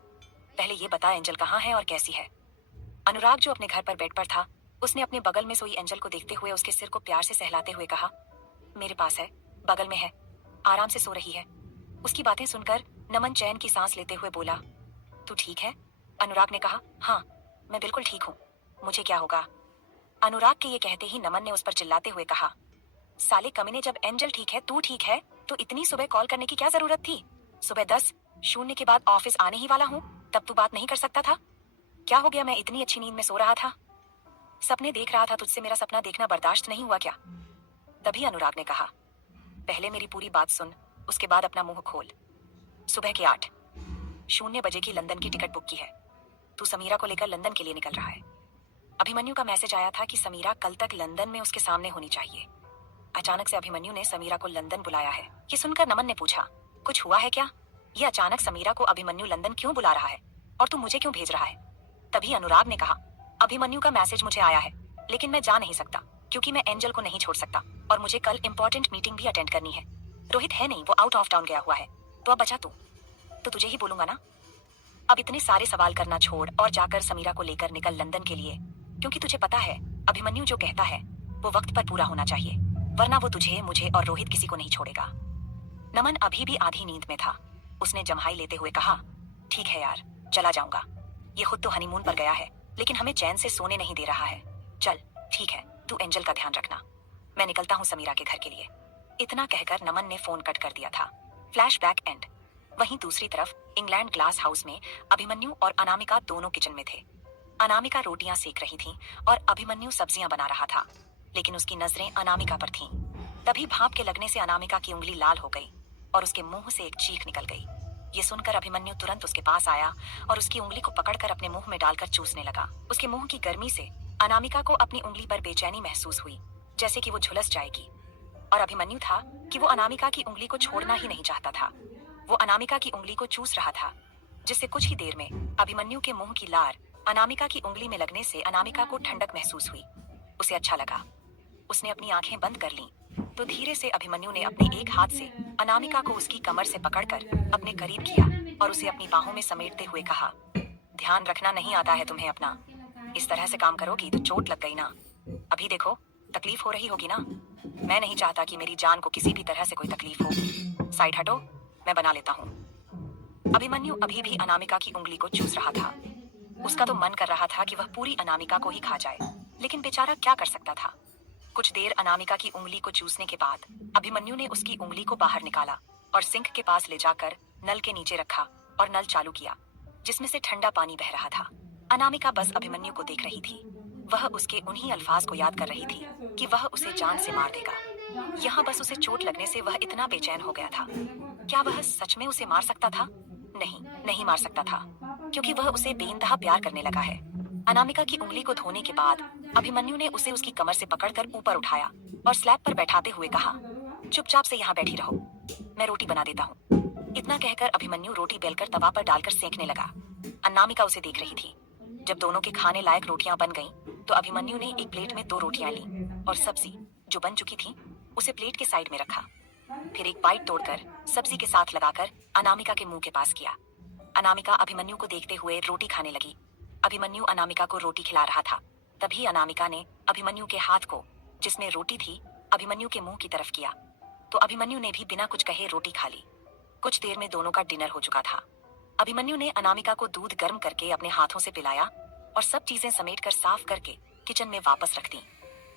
पहले ये बता एंजल कहाँ है और कैसी है? अनुराग जो अपने घर पर बेड पर था, उसने अपने बगल में सोई एंजल को देखते हुए उसके सिर को प्यार से सहलाते हुए कहा, मेरे पास है, बगल में है, आराम से सो रही है। उसकी बातें सुनकर नमन चैन की सांस लेते हुए बोला, तू ठीक है? अनुराग ने कहा, हाँ, मैं बिल्कुल ठीक हूँ, मुझे क्या होगा? अनुराग के ये कहते ही नमन ने उस पर चिल्लाते हुए कहा, साले कमीने, जब एंजल ठीक है, तू ठीक है, तो इतनी सुबह कॉल करने की क्या जरूरत थी? सुबह 10:00 के बाद ऑफिस आने ही वाला हूँ, तब तू बात नहीं कर सकता था? क्या हो गया, मैं इतनी अच्छी नींद में सो रहा था, सपने देख रहा था तुझसे, मेरा सपना देखना बर्दाश्त नहीं हुआ क्या? तभी अनुराग ने कहा, पहले मेरी पूरी बात सुन, उसके बाद अपना मुंह खोल। सुबह के 8:00 बजे की लंदन की टिकट बुक की है। तू समीरा को लेकर लंदन के लिए निकल रहा है। अभिमन्यु का मैसेज आया था कि समीरा कल तक लंदन में उसके सामने होनी चाहिए। अचानक से अभिमन्यु ने समीरा को लंदन बुलाया है। ये सुनकर नमन ने पूछा, कुछ हुआ है क्या? ये अचानक समीरा को अभिमन्यु लंदन क्यों बुला रहा है और तू मुझे क्यों भेज रहा है? तभी अनुराग ने कहा, अभिमन्यु का मैसेज मुझे आया है, लेकिन मैं जा नहीं सकता क्योंकि मैं एंजल को नहीं छोड़ सकता और मुझे कल इंपॉर्टेंट मीटिंग भी अटेंड करनी है। रोहित है नहीं, वो आउट ऑफ टाउन गया हुआ है, तो अब बचा तू, तो तुझे ही बोलूंगा ना। अब इतने सारे सवाल करना छोड़ और जाकर समीरा को लेकर निकल लंदन के लिए, क्योंकि तुझे पता है अभिमन्यु जो कहता है वो वक्त पर पूरा होना चाहिए, वरना वो तुझे, मुझे और रोहित किसी को नहीं छोड़ेगा। नमन अभी भी आधी नींद में था। उसने जम्हाई लेते हुए कहा, ठीक है यार, चला जाऊंगा। ये खुद तो हनीमून पर गया है, लेकिन हमें चैन से सोने नहीं दे रहा है। चल ठीक है, तू एंजल का ध्यान रखना, मैं निकलता हूँ समीरा के घर के लिए। इतना कहकर नमन ने फोन कट कर दिया था। Flashback and. वहीं दूसरी तरफ इंग्लैंड ग्लास हाउस में अभिमन्यु और अनामिका दोनों किचन में थे। अनामिका रोटियां सेक रही थी और अभिमन्यु सब्जियां बना रहा था, लेकिन उसकी नजरें अनामिका पर थीं। तभी भाप के लगने से अनामिका की उंगली लाल हो गई और उसके मुंह से एक चीख निकल गई। ये सुनकर अभिमन्यु तुरंत उसके पास आया और उसकी उंगली को पकड़कर अपने मुंह में डालकर चूसने लगा। उसके मुंह की गर्मी से अनामिका को अपनी उंगली पर बेचैनी महसूस हुई, जैसे कि वो झुलस जाएगी। और अभिमन्यु था कि वो अनामिका की उंगली को छोड़ना ही नहीं चाहता था। वो अनामिका की उंगली को चूस रहा था, जिससे कुछ ही देर में अभिमन्यु के मुंह की लार अनामिका की उंगली में लगने से अनामिका को ठंडक महसूस हुई। उसे अच्छा लगा। उसने अपनी आंखें बंद कर लीं, तो धीरे से अभिमन्यु ने अपने एक हाथ से अनामिका को उसकी कमर से पकड़कर अपने करीब किया और उसे अपनी बाहों में समेटते हुए कहा, ध्यान रखना नहीं आता है तुम्हें अपना, इस तरह से काम करोगी तो चोट लग गई ना। अभी देखो, तकलीफ हो रही होगी ना। मैं नहीं चाहता कि मेरी जान को किसी भी तरह से कोई तकलीफ हो। साइड हटो, मैं बना लेता हूँ। अभिमन्यु अभी भी अनामिका की उंगली को चूस रहा था। उसका तो मन कर रहा था कि वह पूरी अनामिका को ही खा जाए, लेकिन बेचारा क्या कर सकता था। कुछ देर अनामिका की उंगली को चूसने के बाद अभिमन्यु ने उसकी उंगली को बाहर निकाला और सिंक के पास ले जाकर नल के नीचे रखा और नल चालू किया, जिसमें से ठंडा पानी बह रहा था। अनामिका बस अभिमन्यु को देख रही थी। वह उसके उन्हीं अल्फाज को याद कर रही थी कि वह उसे जान से मार देगा। यहाँ बस उसे चोट लगने से वह इतना बेचैन हो गया था। क्या वह सच में उसे मार सकता था? नहीं, नहीं मार सकता था, क्योंकि वह उसे बेइंतहा प्यार करने लगा है। अनामिका की उंगली को धोने के बाद अभिमन्यु ने उसे उसकी कमर से पकड़कर ऊपर उठाया और स्लैब पर बैठाते हुए कहा, चुपचाप से यहाँ बैठी रहो। मैं रोटी बना देता हूँ। इतना कहकर अभिमन्यु रोटी बेलकर तवा पर डालकर सेंकने लगा। अनामिका उसे देख रही थी। जब दोनों के खाने लायक रोटियां बन गईं, तो अभिमन्यु ने एक प्लेट में 2 रोटियां ली और सब्जी जो बन चुकी थी उसे प्लेट के साइड में रखा। फिर एक बाइट तोड़कर सब्जी के साथ लगाकर अनामिका के मुंह के पास किया। अनामिका अभिमन्यु को देखते हुए रोटी खाने लगी। अभिमन्यु अनामिका को रोटी खिला रहा था। तभी अनामिका ने अभिमन्यु के हाथ को, जिसमें रोटी थी, अभिमन्यु के मुंह की तरफ किया, तो अभिमन्यु ने भी बिना कुछ कहे रोटी खा ली। कुछ देर में दोनों का डिनर हो चुका था। अभिमन्यु ने अनामिका को दूध गर्म करके अपने हाथों से पिलाया और सब चीजें समेटकर साफ करके किचन में वापस रख दी।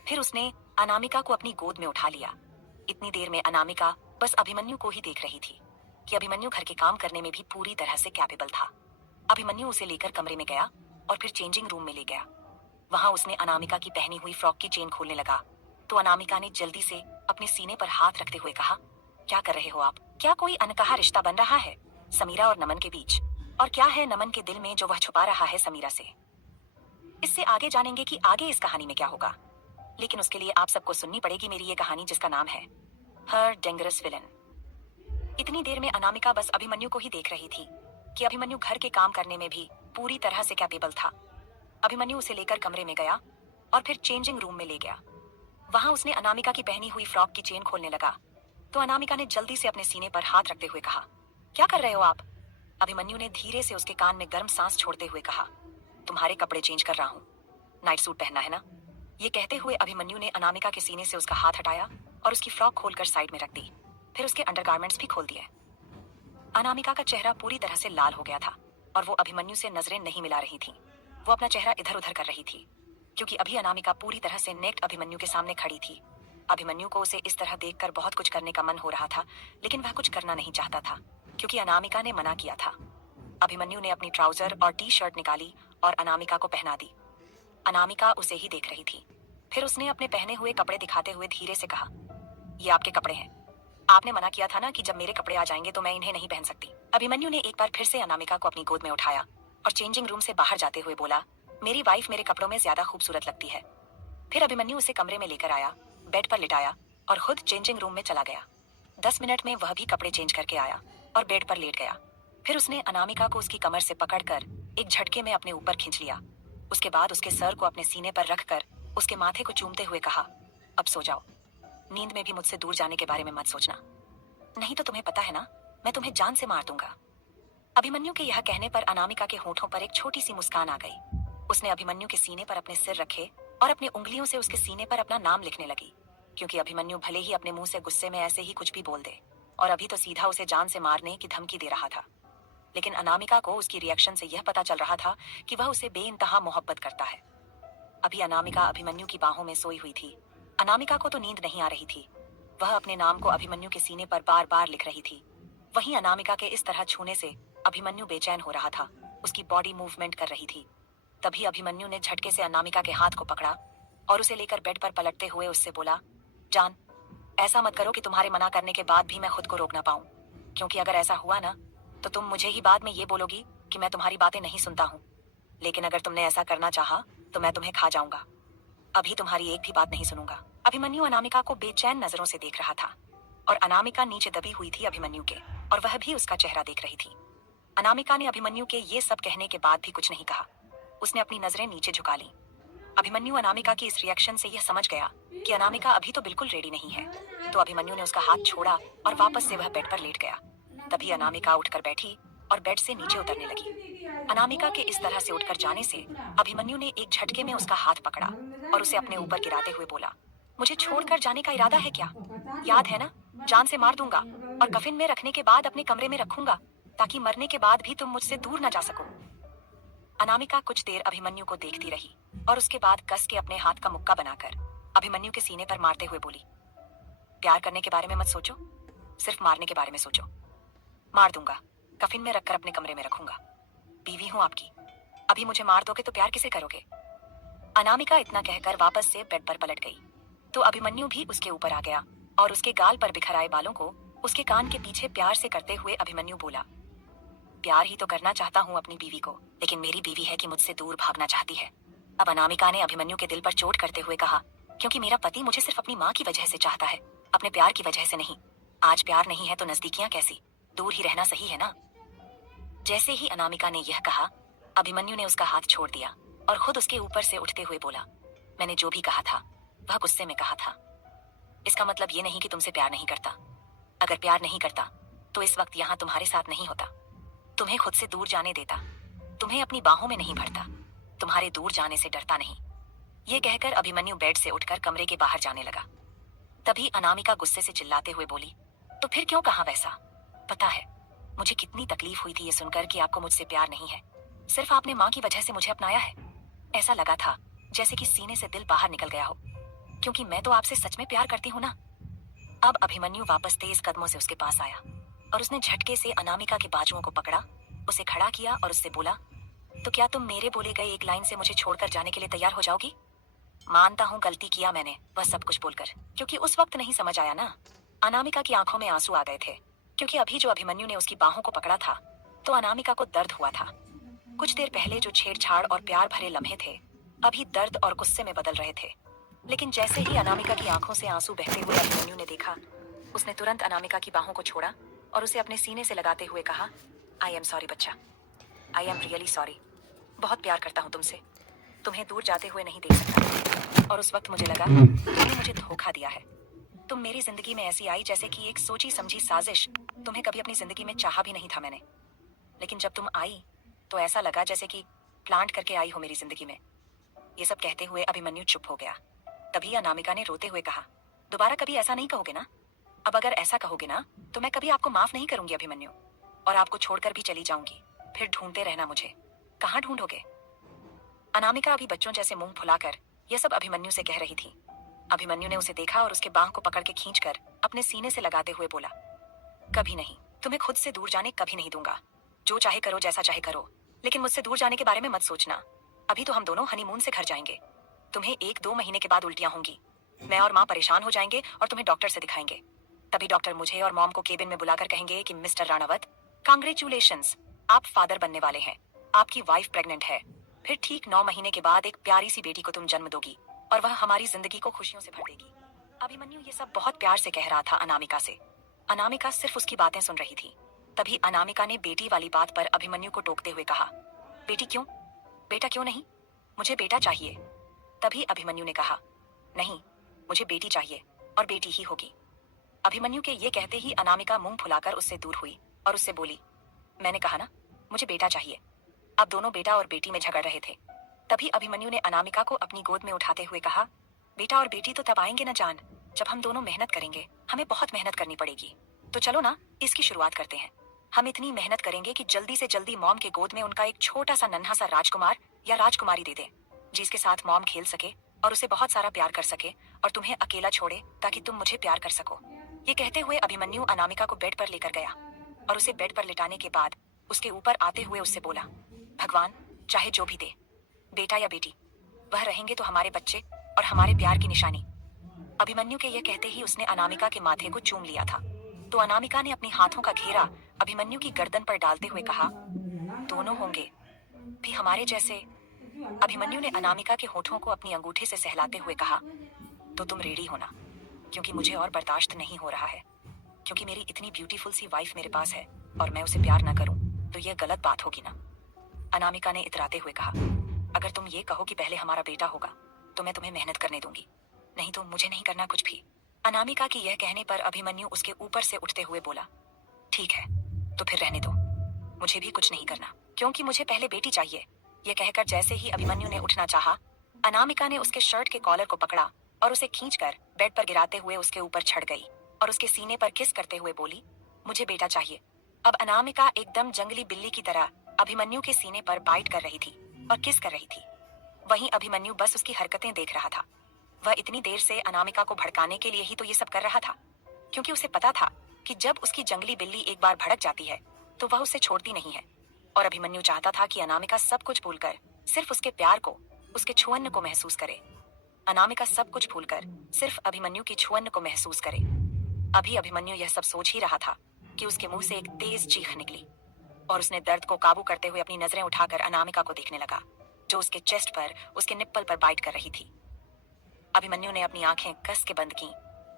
फिर उसने अनामिका को अपनी गोद में उठा लिया। इतनी देर में अनामिका बस अभिमन्यु को ही देख रही थी कि अभिमन्यु घर के काम करने में भी पूरी तरह से कैपेबल था। अभिमन्यु उसे लेकर कमरे में गया और फिर चेंजिंग रूम में ले गया। वहां उसने अनामिका की पहनी हुई फ्रॉक की चेन खोलने लगा तो अनामिका ने जल्दी से अपने सीने पर हाथ रखते हुए कहा, क्या कर रहे हो आप? क्या कोई अनकहा रिश्ता बन रहा है समीरा और नमन के बीच? और क्या है नमन के दिल में जो वह छुपा रहा है समीरा से? इससे आगे जानेंगे कि आगे इस कहानी में क्या होगा, लेकिन उसके लिए आप सबको सुननी पड़ेगी मेरी ये कहानी, जिसका नाम है हर डेंजरस विलन। इतनी देर में अनामिका बस अभिमन्यु को ही देख रही थी कि अभिमन्यु घर के काम करने में भी पूरी तरह से कैपेबल था। अभिमन्यु उसे लेकर कमरे में गया और फिर चेंजिंग रूम में ले गया। वहां उसने अनामिका की पहनी हुई फ्रॉक की चेन खोलने लगा तो अनामिका ने जल्दी से अपने सीने पर हाथ रखते हुए कहा, क्या कर रहे हो आप? अभिमन्यु ने धीरे से उसके कान में गर्म सांस छोड़ते हुए कहा, तुम्हारे कपड़े चेंज कर रहा हूँ, नाइट सूट पहनना है ना? ये कहते हुए अभिमन्यु ने अनामिका के सीने से उसका हाथ हटाया और उसकी फ्रॉक खोलकर साइड में रख दी। फिर उसके अंडरगारमेंट्स भी खोल दिए। अनामिका का चेहरा पूरी तरह से लाल हो गया था और वो अभिमन्यु से नजरें नहीं मिला रही थी। वो अपना चेहरा इधर उधर कर रही थी क्योंकि अभी अनामिका पूरी तरह से नेक्ड अभिमन्यु के सामने खड़ी थी। अभिमन्यु को उसे इस तरह देखकर बहुत कुछ करने का मन हो रहा था, लेकिन वह कुछ करना नहीं चाहता था क्योंकि अनामिका ने मना किया था। अभिमन्यु ने अपनी ट्राउजर और टी शर्ट निकाली और अनामिका को पहना दी। अनामिका उसे ही देख रही थी। फिर उसने अपने पहने हुए कपड़े दिखाते हुए धीरे से कहा, ये आपके कपड़े हैं। आपने मना किया था ना कि जब मेरे कपड़े आ जाएंगे तो मैं इन्हें नहीं पहन सकती। अभिमन्यु ने एक बार फिर से अनामिका को अपनी गोद में उठाया और चेंजिंग रूम से बाहर जाते हुए बोला, मेरी वाइफ मेरे कपड़ों में ज्यादा खूबसूरत लगती है। फिर अभिमन्यु उसे कमरे में लेकर आया, बेड पर लिटाया और खुद चेंजिंग रूम में चला गया। 10 मिनट में वह भी कपड़े चेंज करके आया और बेड पर लेट गया। फिर उसने अनामिका को उसकी कमर से पकड़कर एक झटके में अपने ऊपर खींच लिया। उसके बाद उसके सर को अपने सीने पर रखकर उसके माथे को चूमते हुए कहा, अब सो जाओ, नींद में भी मुझसे दूर जाने के बारे में मत सोचना, नहीं तो तुम्हें पता है ना, मैं तुम्हें जान से मार दूंगा। अभिमन्यु के यह कहने पर अनामिका के होठों पर एक छोटी सी मुस्कान आ गई। उसने अभिमन्यु के सीने पर अपने सिर रखे और अपनी उंगलियों से उसके सीने पर अपना नाम लिखने लगी, क्योंकि अभिमन्यु भले ही अपने मुंह से गुस्से में ऐसे ही कुछ भी बोल दे और अभी तो सीधा उसे जान से मारने की धमकी दे रहा था, लेकिन अनामिका को उसकी रिएक्शन से यह पता चल रहा था कि वह उसे बेइंतहा मोहब्बत करता है। अभी अनामिका अभिमन्यु की बाहों में सोई हुई थी। अनामिका को तो नींद नहीं आ रही थी। वह अपने नाम को अभिमन्यु के सीने पर बार बार लिख रही थी। वहीं अनामिका के इस तरह छूने से अभिमन्यु बेचैन हो रहा था, उसकी बॉडी मूवमेंट कर रही थी। तभी अभिमन्यु ने झटके से अनामिका के हाथ को पकड़ा और उसे लेकर बेड पर पलटते हुए उससे बोला, जान, ऐसा मत करो कि तुम्हारे मना करने के बाद भी मैं खुद को रोक ना पाऊं, क्योंकि अगर ऐसा हुआ ना तो तुम मुझे ही बाद में ये बोलोगी कि मैं तुम्हारी बातें नहीं सुनता हूँ। लेकिन अगर तुमने ऐसा करना चाहा तो मैं तुम्हें खा जाऊंगा। अभी तुम्हारी एक भी बात नहीं सुनूंगा। अभिमन्यु अनामिका को बेचैन नजरों से देख रहा था और अनामिका नीचे दबी हुई थी अभिमन्यु के, और वह भी उसका चेहरा देख रही थी। अनामिका ने अभिमन्यु के ये सब कहने के बाद भी कुछ नहीं कहा। उसने अपनी नजरें नीचे झुका ली। अभिमन्यु अनामिका की इस रिएक्शन से यह समझ गया कि अनामिका अभी तो बिल्कुल रेडी नहीं है, तो अभिमन्यु ने उसका हाथ छोड़ा और वापस से वह बेड पर लेट गया। तभी अनामिका उठकर बैठी और बेड से नीचे उतरने लगी। अनामिका के इस तरह से उठकर जाने से अभिमन्यु ने एक झटके में उसका हाथ पकड़ा और उसे अपने ऊपर गिराते हुए बोला, मुझे छोड़कर जाने का इरादा है क्या? याद है ना, जान से मार दूंगा और कफिन में रखने के बाद अपने कमरे में रखूंगा ताकि मरने के बाद भी तुम मुझसे दूर न जा सको। अनामिका कुछ देर अभिमन्यु को देखती रही और उसके बाद कस के अपने हाथ का मुक्का बनाकर अभिमन्यु के सीने पर मारते हुए बोली, प्यार करने के बारे में मत सोचो, सिर्फ मारने के बारे में सोचो। मार दूंगा, कफिन में रखकर अपने कमरे में रखूंगा। बीवी हूं आपकी, अभी मुझे मार दोगे तो प्यार किसे करोगे? अनामिका इतना कहकर वापस से बेड पर पलट गई तो अभिमन्यु भी उसके ऊपर आ गया और उसके गाल पर बिखर आए बालों को उसके कान के पीछे प्यार से करते हुए अभिमन्यु बोला, प्यार ही तो करना चाहता हूँ अपनी बीवी को, लेकिन मेरी बीवी है कि मुझसे दूर भागना चाहती है। अब अनामिका ने अभिमन्यु के दिल पर चोट करते हुए कहा, क्योंकि मेरा पति मुझे सिर्फ अपनी माँ की वजह से चाहता है, अपने प्यार की वजह से नहीं। आज प्यार नहीं है तो नजदीकियां कैसी? दूर ही रहना सही है ना? जैसे ही अनामिका ने यह कहा, अभिमन्यु ने उसका हाथ छोड़ दिया और खुद उसके ऊपर से उठते हुए बोला, मैंने जो भी कहा था वह गुस्से में कहा था। इसका मतलब ये नहीं कि तुमसे प्यार नहीं करता। अगर प्यार नहीं करता तो इस वक्त यहाँ तुम्हारे साथ नहीं होता। तुम्हें खुद से दूर जाने देता, तुम्हें अपनी बाहों में नहीं भरता, तुम्हारे दूर जाने से डरता नहीं। ये कहकर अभिमन्यु बेड से उठकर कमरे के बाहर जाने लगा। तभी अनामिका गुस्से से चिल्लाते हुए बोली, तो फिर क्यों कहा वैसा? पता है मुझे कितनी तकलीफ हुई थी ये सुनकर कि आपको मुझसे प्यार नहीं है, सिर्फ आपने माँ की वजह से मुझे अपनाया है। ऐसा लगा था जैसे कि सीने से दिल बाहर निकल गया हो, क्योंकि मैं तो आपसे सच में प्यार करती हूँ ना। अब अभिमन्यु वापस तेज कदमों से उसके पास आया और उसने झटके से अनामिका के बाजुओं को पकड़ा, उसे खड़ा किया और उससे बोला, तो क्या तुम मेरे बोले गए एक लाइन से मुझे छोड़कर जाने के लिए तैयार हो जाओगी? मानता हूँ गलती किया मैंने, वह सब कुछ बोलकर, क्योंकि उस वक्त नहीं समझ आया ना। अनामिका की आंखों में आंसू आ गए थे, क्योंकि अभी जो अभिमन्यु ने उसकी बाहों को पकड़ा था तो अनामिका को दर्द हुआ था। कुछ देर पहले जो छेड़छाड़ और प्यार भरे लम्हे थे अभी दर्द और गुस्से में बदल रहे थे। लेकिन जैसे ही अनामिका की आंखों से आंसू बहते हुए अभिमन्यु ने देखा, उसने तुरंत अनामिका की बाहों को छोड़ा और उसे अपने सीने से लगाते हुए कहा, आई एम सॉरी बच्चा, आई एम रियली सॉरी। बहुत प्यार करता हूँ तुमसे, तुम्हें दूर जाते हुए नहीं देख सकता। और उस वक्त मुझे लगा तुमने मुझे धोखा दिया है। तुम मेरी जिंदगी में ऐसी आई जैसे कि एक सोची समझी साजिश। तुम्हें कभी अपनी जिंदगी में चाहा भी नहीं था मैंने, लेकिन जब तुम आई तो ऐसा लगा जैसे कि प्लांट करके आई हो मेरी जिंदगी में। ये सब कहते हुए अभिमन्यु चुप हो गया। तभी अनामिका ने रोते हुए कहा, दोबारा कभी ऐसा नहीं कहोगे ना? अब अगर ऐसा कहोगे ना तो मैं कभी आपको माफ नहीं करूंगी अभिमन्यु, और आपको छोड़कर भी चली जाऊंगी। फिर ढूंढते रहना मुझे। कहाँ ढूंढोगे? अनामिका अभी बच्चों जैसे मुंह फुलाकर यह सब अभिमन्यु से कह रही थी। अभिमन्यु ने उसे देखा और उसके बाह को पकड़ के खींचकर अपने सीने से लगाते हुए बोला, कभी नहीं, तुम्हें खुद से दूर जाने कभी नहीं दूंगा। जो चाहे करो, जैसा चाहे करो, लेकिन मुझसे दूर जाने के बारे में मत सोचना। अभी तो हम दोनों हनीमून से घर जाएंगे। तुम्हें 1-2 महीने के बाद उल्टियां होंगी। मैं और माँ परेशान हो जाएंगे और तुम्हें डॉक्टर से दिखाएंगे। तभी डॉक्टर मुझे और मॉम को केबिन में बुलाकर कहेंगे कि मिस्टर राणावत, कांग्रेचुलेशंस, आप फादर बनने वाले हैं। आपकी वाइफ प्रेग्नेंट है। फिर ठीक 9 महीने के बाद एक प्यारी सी बेटी को तुम जन्म दोगी और वह हमारी जिंदगी को खुशियों से भर देगी। अभिमन्यु ये सब बहुत प्यार से कह रहा था अनामिका से। अनामिका सिर्फ उसकी बातें सुन रही थी। तभी अनामिका ने बेटी वाली बात पर अभिमन्यु को टोकते हुए कहा, बेटी क्यों? बेटा क्यों नहीं? मुझे बेटा चाहिए। तभी अभिमन्यु ने कहा, नहीं, मुझे बेटी चाहिए और बेटी ही होगी। अभिमन्यु के ये कहते ही अनामिका मुंह फुलाकर उससे दूर हुई और उससे बोली, मैंने कहा ना, मुझे बेटा चाहिए। अब दोनों बेटा और बेटी में झगड़ रहे थे। तभी अभिमन्यु ने अनामिका को अपनी गोद में उठाते हुए कहा, बेटा और बेटी तो तब आएंगे ना जान, जब हम दोनों मेहनत करेंगे। हमें बहुत मेहनत करनी पड़ेगी। तो चलो ना, इसकी शुरुआत करते हैं। हम इतनी मेहनत करेंगे कि जल्दी से जल्दी मॉम के गोद में उनका एक छोटा सा नन्हा सा राजकुमार या राजकुमारी दे दें, जिसके साथ मॉम खेल सके और उसे बहुत सारा प्यार कर सके और तुम्हें अकेला छोड़े ताकि तुम मुझे प्यार कर सको। ये कहते हुए अभिमन्यु अनामिका को बेड पर लेकर गया और उसे बेड पर लिटाने के बाद उसके ऊपर आते हुए उससे बोला, भगवान चाहे जो भी दे, बेटा या बेटी, वह रहेंगे तो हमारे बच्चे और हमारे प्यार की निशानी। अभिमन्यु के यह कहते ही उसने अनामिका के माथे को चूम लिया था। तो अनामिका ने अपने हाथों का घेरा अभिमन्यु की गर्दन पर डालते हुए कहा, दोनों होंगे भी हमारे जैसे। अभिमन्यु ने अनामिका के होठों को अपनी अंगूठे से सहलाते हुए कहा, तो तुम रेडी होना, क्योंकि मुझे और बर्दाश्त नहीं हो रहा है। क्योंकि मेरी इतनी ब्यूटीफुल सी वाइफ मेरे पास है और मैं उसे प्यार ना करूं तो यह गलत बात होगी ना। अनामिका ने इतराते हुए कहा, अगर तुम ये कहो कि पहले हमारा बेटा होगा तो मैं तुम्हें मेहनत करने दूंगी, नहीं तो मुझे नहीं करना कुछ भी। अनामिका की यह कहने पर अभिमन्यु उसके ऊपर से उठते हुए बोला, ठीक है, तो फिर रहने दो, मुझे भी कुछ नहीं करना, क्योंकि मुझे पहले बेटी चाहिए। यह कहकर जैसे ही अभिमन्यु ने उठना चाहा, अनामिका ने उसके शर्ट के कॉलर को पकड़ा और उसे खींचकर बेड पर गिराते हुए उसके ऊपर चढ़ गई और उसके सीने पर किस करते हुए बोली, मुझे बेटा चाहिए। अब अनामिका एकदम जंगली बिल्ली की तरह अभिमन्यु के सीने पर बाइट कर रही थी और किस कर रही थी। वहीं अभिमन्यु बस उसकी हरकतें देख रहा था। वह इतनी देर से अनामिका को भड़काने के लिए ही तो ये सब कर रहा था, क्योंकि उसे पता था कि जब उसकी जंगली बिल्ली एक बार भड़क जाती है तो वह उसे छोड़ती नहीं है। और अभिमन्यु चाहता था कि अनामिका सब कुछ भूलकर सिर्फ उसके प्यार को, उसके छुअन्न को महसूस करे। अनामिका सब कुछ भूलकर सिर्फ अभिमन्यु की छुअन्न को महसूस करे। अभी अभिमन्यु यह सब सोच ही रहा था कि उसके मुंह से एक तेज चीख निकली और उसने दर्द को काबू करते हुए अपनी नजरें उठाकर अनामिका को देखने लगा, जो उसके चेस्ट पर, उसके निप्पल पर बाइट कर रही थी। अभिमन्यु ने अपनी आंखें कस के बंद की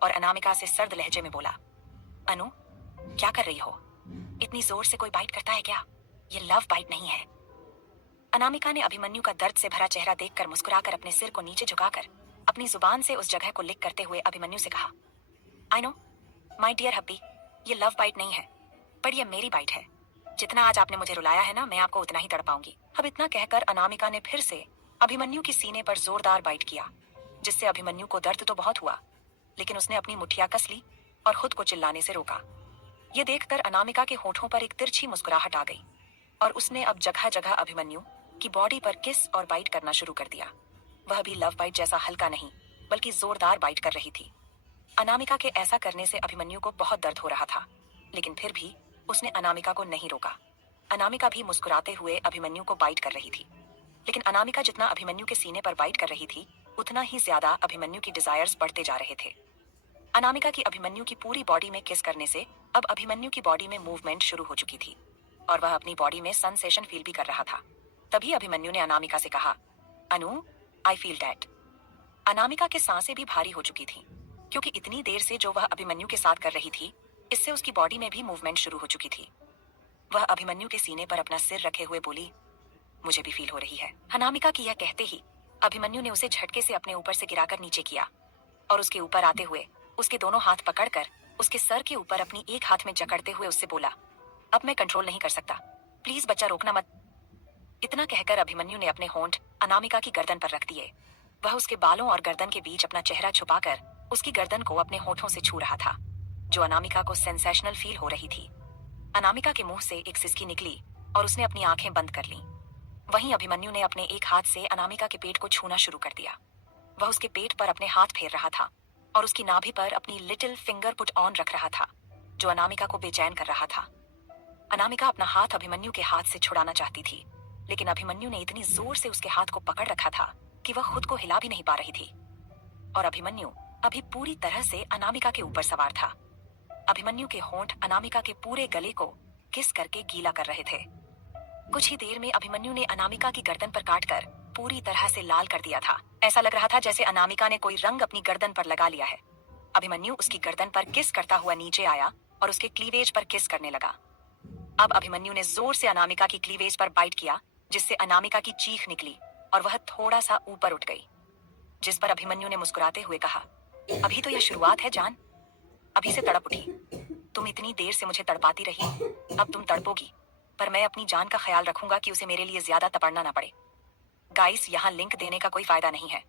और अनामिका से सर्द लहजे में बोला, अनु, क्या कर रही हो? इतनी जोर से कोई बाइट करता है क्या? ये लव बाइट नहीं है। अनामिका ने अभिमन्यु का दर्द से भरा चेहरा देखकर मुस्कुराकर अपने सिर को नीचे झुकाकर अपनी जुबान से उस जगह को लिक करते हुए अभिमन्यु से कहा, I know my dear hubby, ये लव बाइट नहीं है, पर ये मेरी बाइट है। जितना आज आपने मुझे रुलाया है ना, मैं आपको उतना ही तड़पाऊंगी। अब इतना कहकर अनामिका ने फिर से अभिमन्यु की सीने पर जोरदार बाइट किया, जिससे अभिमन्यु को दर्द तो बहुत हुआ, लेकिन उसने अपनी मुठ्ठियां कस ली और खुद को चिल्लाने से रोका। ये देखकर अनामिका के होठों पर एक तिरछी मुस्कुराहट आ गई और उसने अब जगह जगह अभिमन्यु की बॉडी पर किस और बाइट करना शुरू कर दिया। वह भी लव बाइट जैसा हल्का नहीं, बल्कि जोरदार बाइट कर रही थी। अनामिका के ऐसा करने से अभिमन्यु को बहुत दर्द हो रहा था, लेकिन फिर भी उसने अनामिका को नहीं रोका। अनामिका भी मुस्कुराते हुए अभिमन्यु को बाइट कर रही थी, लेकिन अनामिका जितना अभिमन्यु के सीने पर बाइट कर रही थी, उतना ही ज्यादा अभिमन्यु की डिजायर्स बढ़ते जा रहे थे। अनामिका की अभिमन्यु की पूरी बॉडी में किस करने से अब अभिमन्यु की बॉडी में मूवमेंट शुरू हो चुकी थी और वह अपनी बॉडी में सेंसेशन फील भी कर रहा था। तभी अभिमन्यु ने अनामिका से कहा, अनु, आई फील डैट। अनामिका के सांसें भी भारी हो चुकी थी, क्योंकि इतनी देर से जो वह अभिमन्यु के साथ कर रही थी, इससे उसकी बॉडी में भी मूवमेंट शुरू हो चुकी थी। वह अभिमन्यु के सीने पर अपना सिर रखे हुए बोली, मुझे भी फील हो रही है। अनामिका की यह कहते ही अभिमन्यु ने उसे झटके से अपने ऊपर से गिराकर नीचे किया और उसके ऊपर आते हुए उसके दोनों हाथ पकड़कर उसके सर के ऊपर अपनी एक हाथ में जकड़ते हुए उससे बोला, अब मैं कंट्रोल नहीं कर सकता, प्लीज बच्चा रोकना मत। इतना कहकर अभिमन्यु ने अपने होंठ अनामिका की गर्दन पर रख दिए। वह उसके बालों और गर्दन के बीच अपना चेहरा छुपाकर उसकी गर्दन को अपने होठों से छू रहा था, जो अनामिका को सेंसेशनल फील हो रही थी। अनामिका के मुंह से एक सिसकी निकली और उसने अपनी आंखें बंद कर लीं। वहीं अभिमन्यु ने अपने एक हाथ से अनामिका के पेट को छूना शुरू कर दिया। वह उसके पेट पर अपने हाथ फेर रहा था और उसकी नाभि पर अपनी लिटिल फिंगर पुट ऑन रख रहा था, जो अनामिका को बेचैन कर रहा था। अनामिका अपना हाथ अभिमन्यु के हाथ से छुड़ाना चाहती थी, लेकिन अभिमन्यु ने इतनी जोर से उसके हाथ को पकड़ रखा था कि वह खुद को हिला भी नहीं पा रही थी। और अभिमन्यु अभी पूरी तरह से अनामिका के ऊपर सवार था। अभिमन्यु के होंठ अनामिका के पूरे गले को किस करके गीला कर रहे थे। कुछ ही देर में अभिमन्यु ने अनामिका की गर्दन पर काटकर पूरी तरह से लाल कर दिया था। ऐसा लग रहा था जैसे अनामिका ने कोई रंग अपनी गर्दन पर लगा लिया है। अभिमन्यु उसकी गर्दन पर किस करता हुआ नीचे आया और उसके क्लीवेज पर किस करने लगा। अब अभिमन्यु ने जोर से अनामिका की क्लीवेज पर बाइट किया, जिससे अनामिका की चीख निकली और वह थोड़ा सा ऊपर उठ गई, जिस पर अभिमन्यु ने मुस्कुराते हुए कहा, अभी तो यह शुरुआत है जान, अभी से तड़प उठी। तुम इतनी देर से मुझे तड़पाती रही, अब तुम तड़पोगी, पर मैं अपनी जान का ख्याल रखूंगा कि उसे मेरे लिए ज्यादा तपड़ना ना पड़े। गाइस, यहाँ लिंक देने का कोई फायदा नहीं है।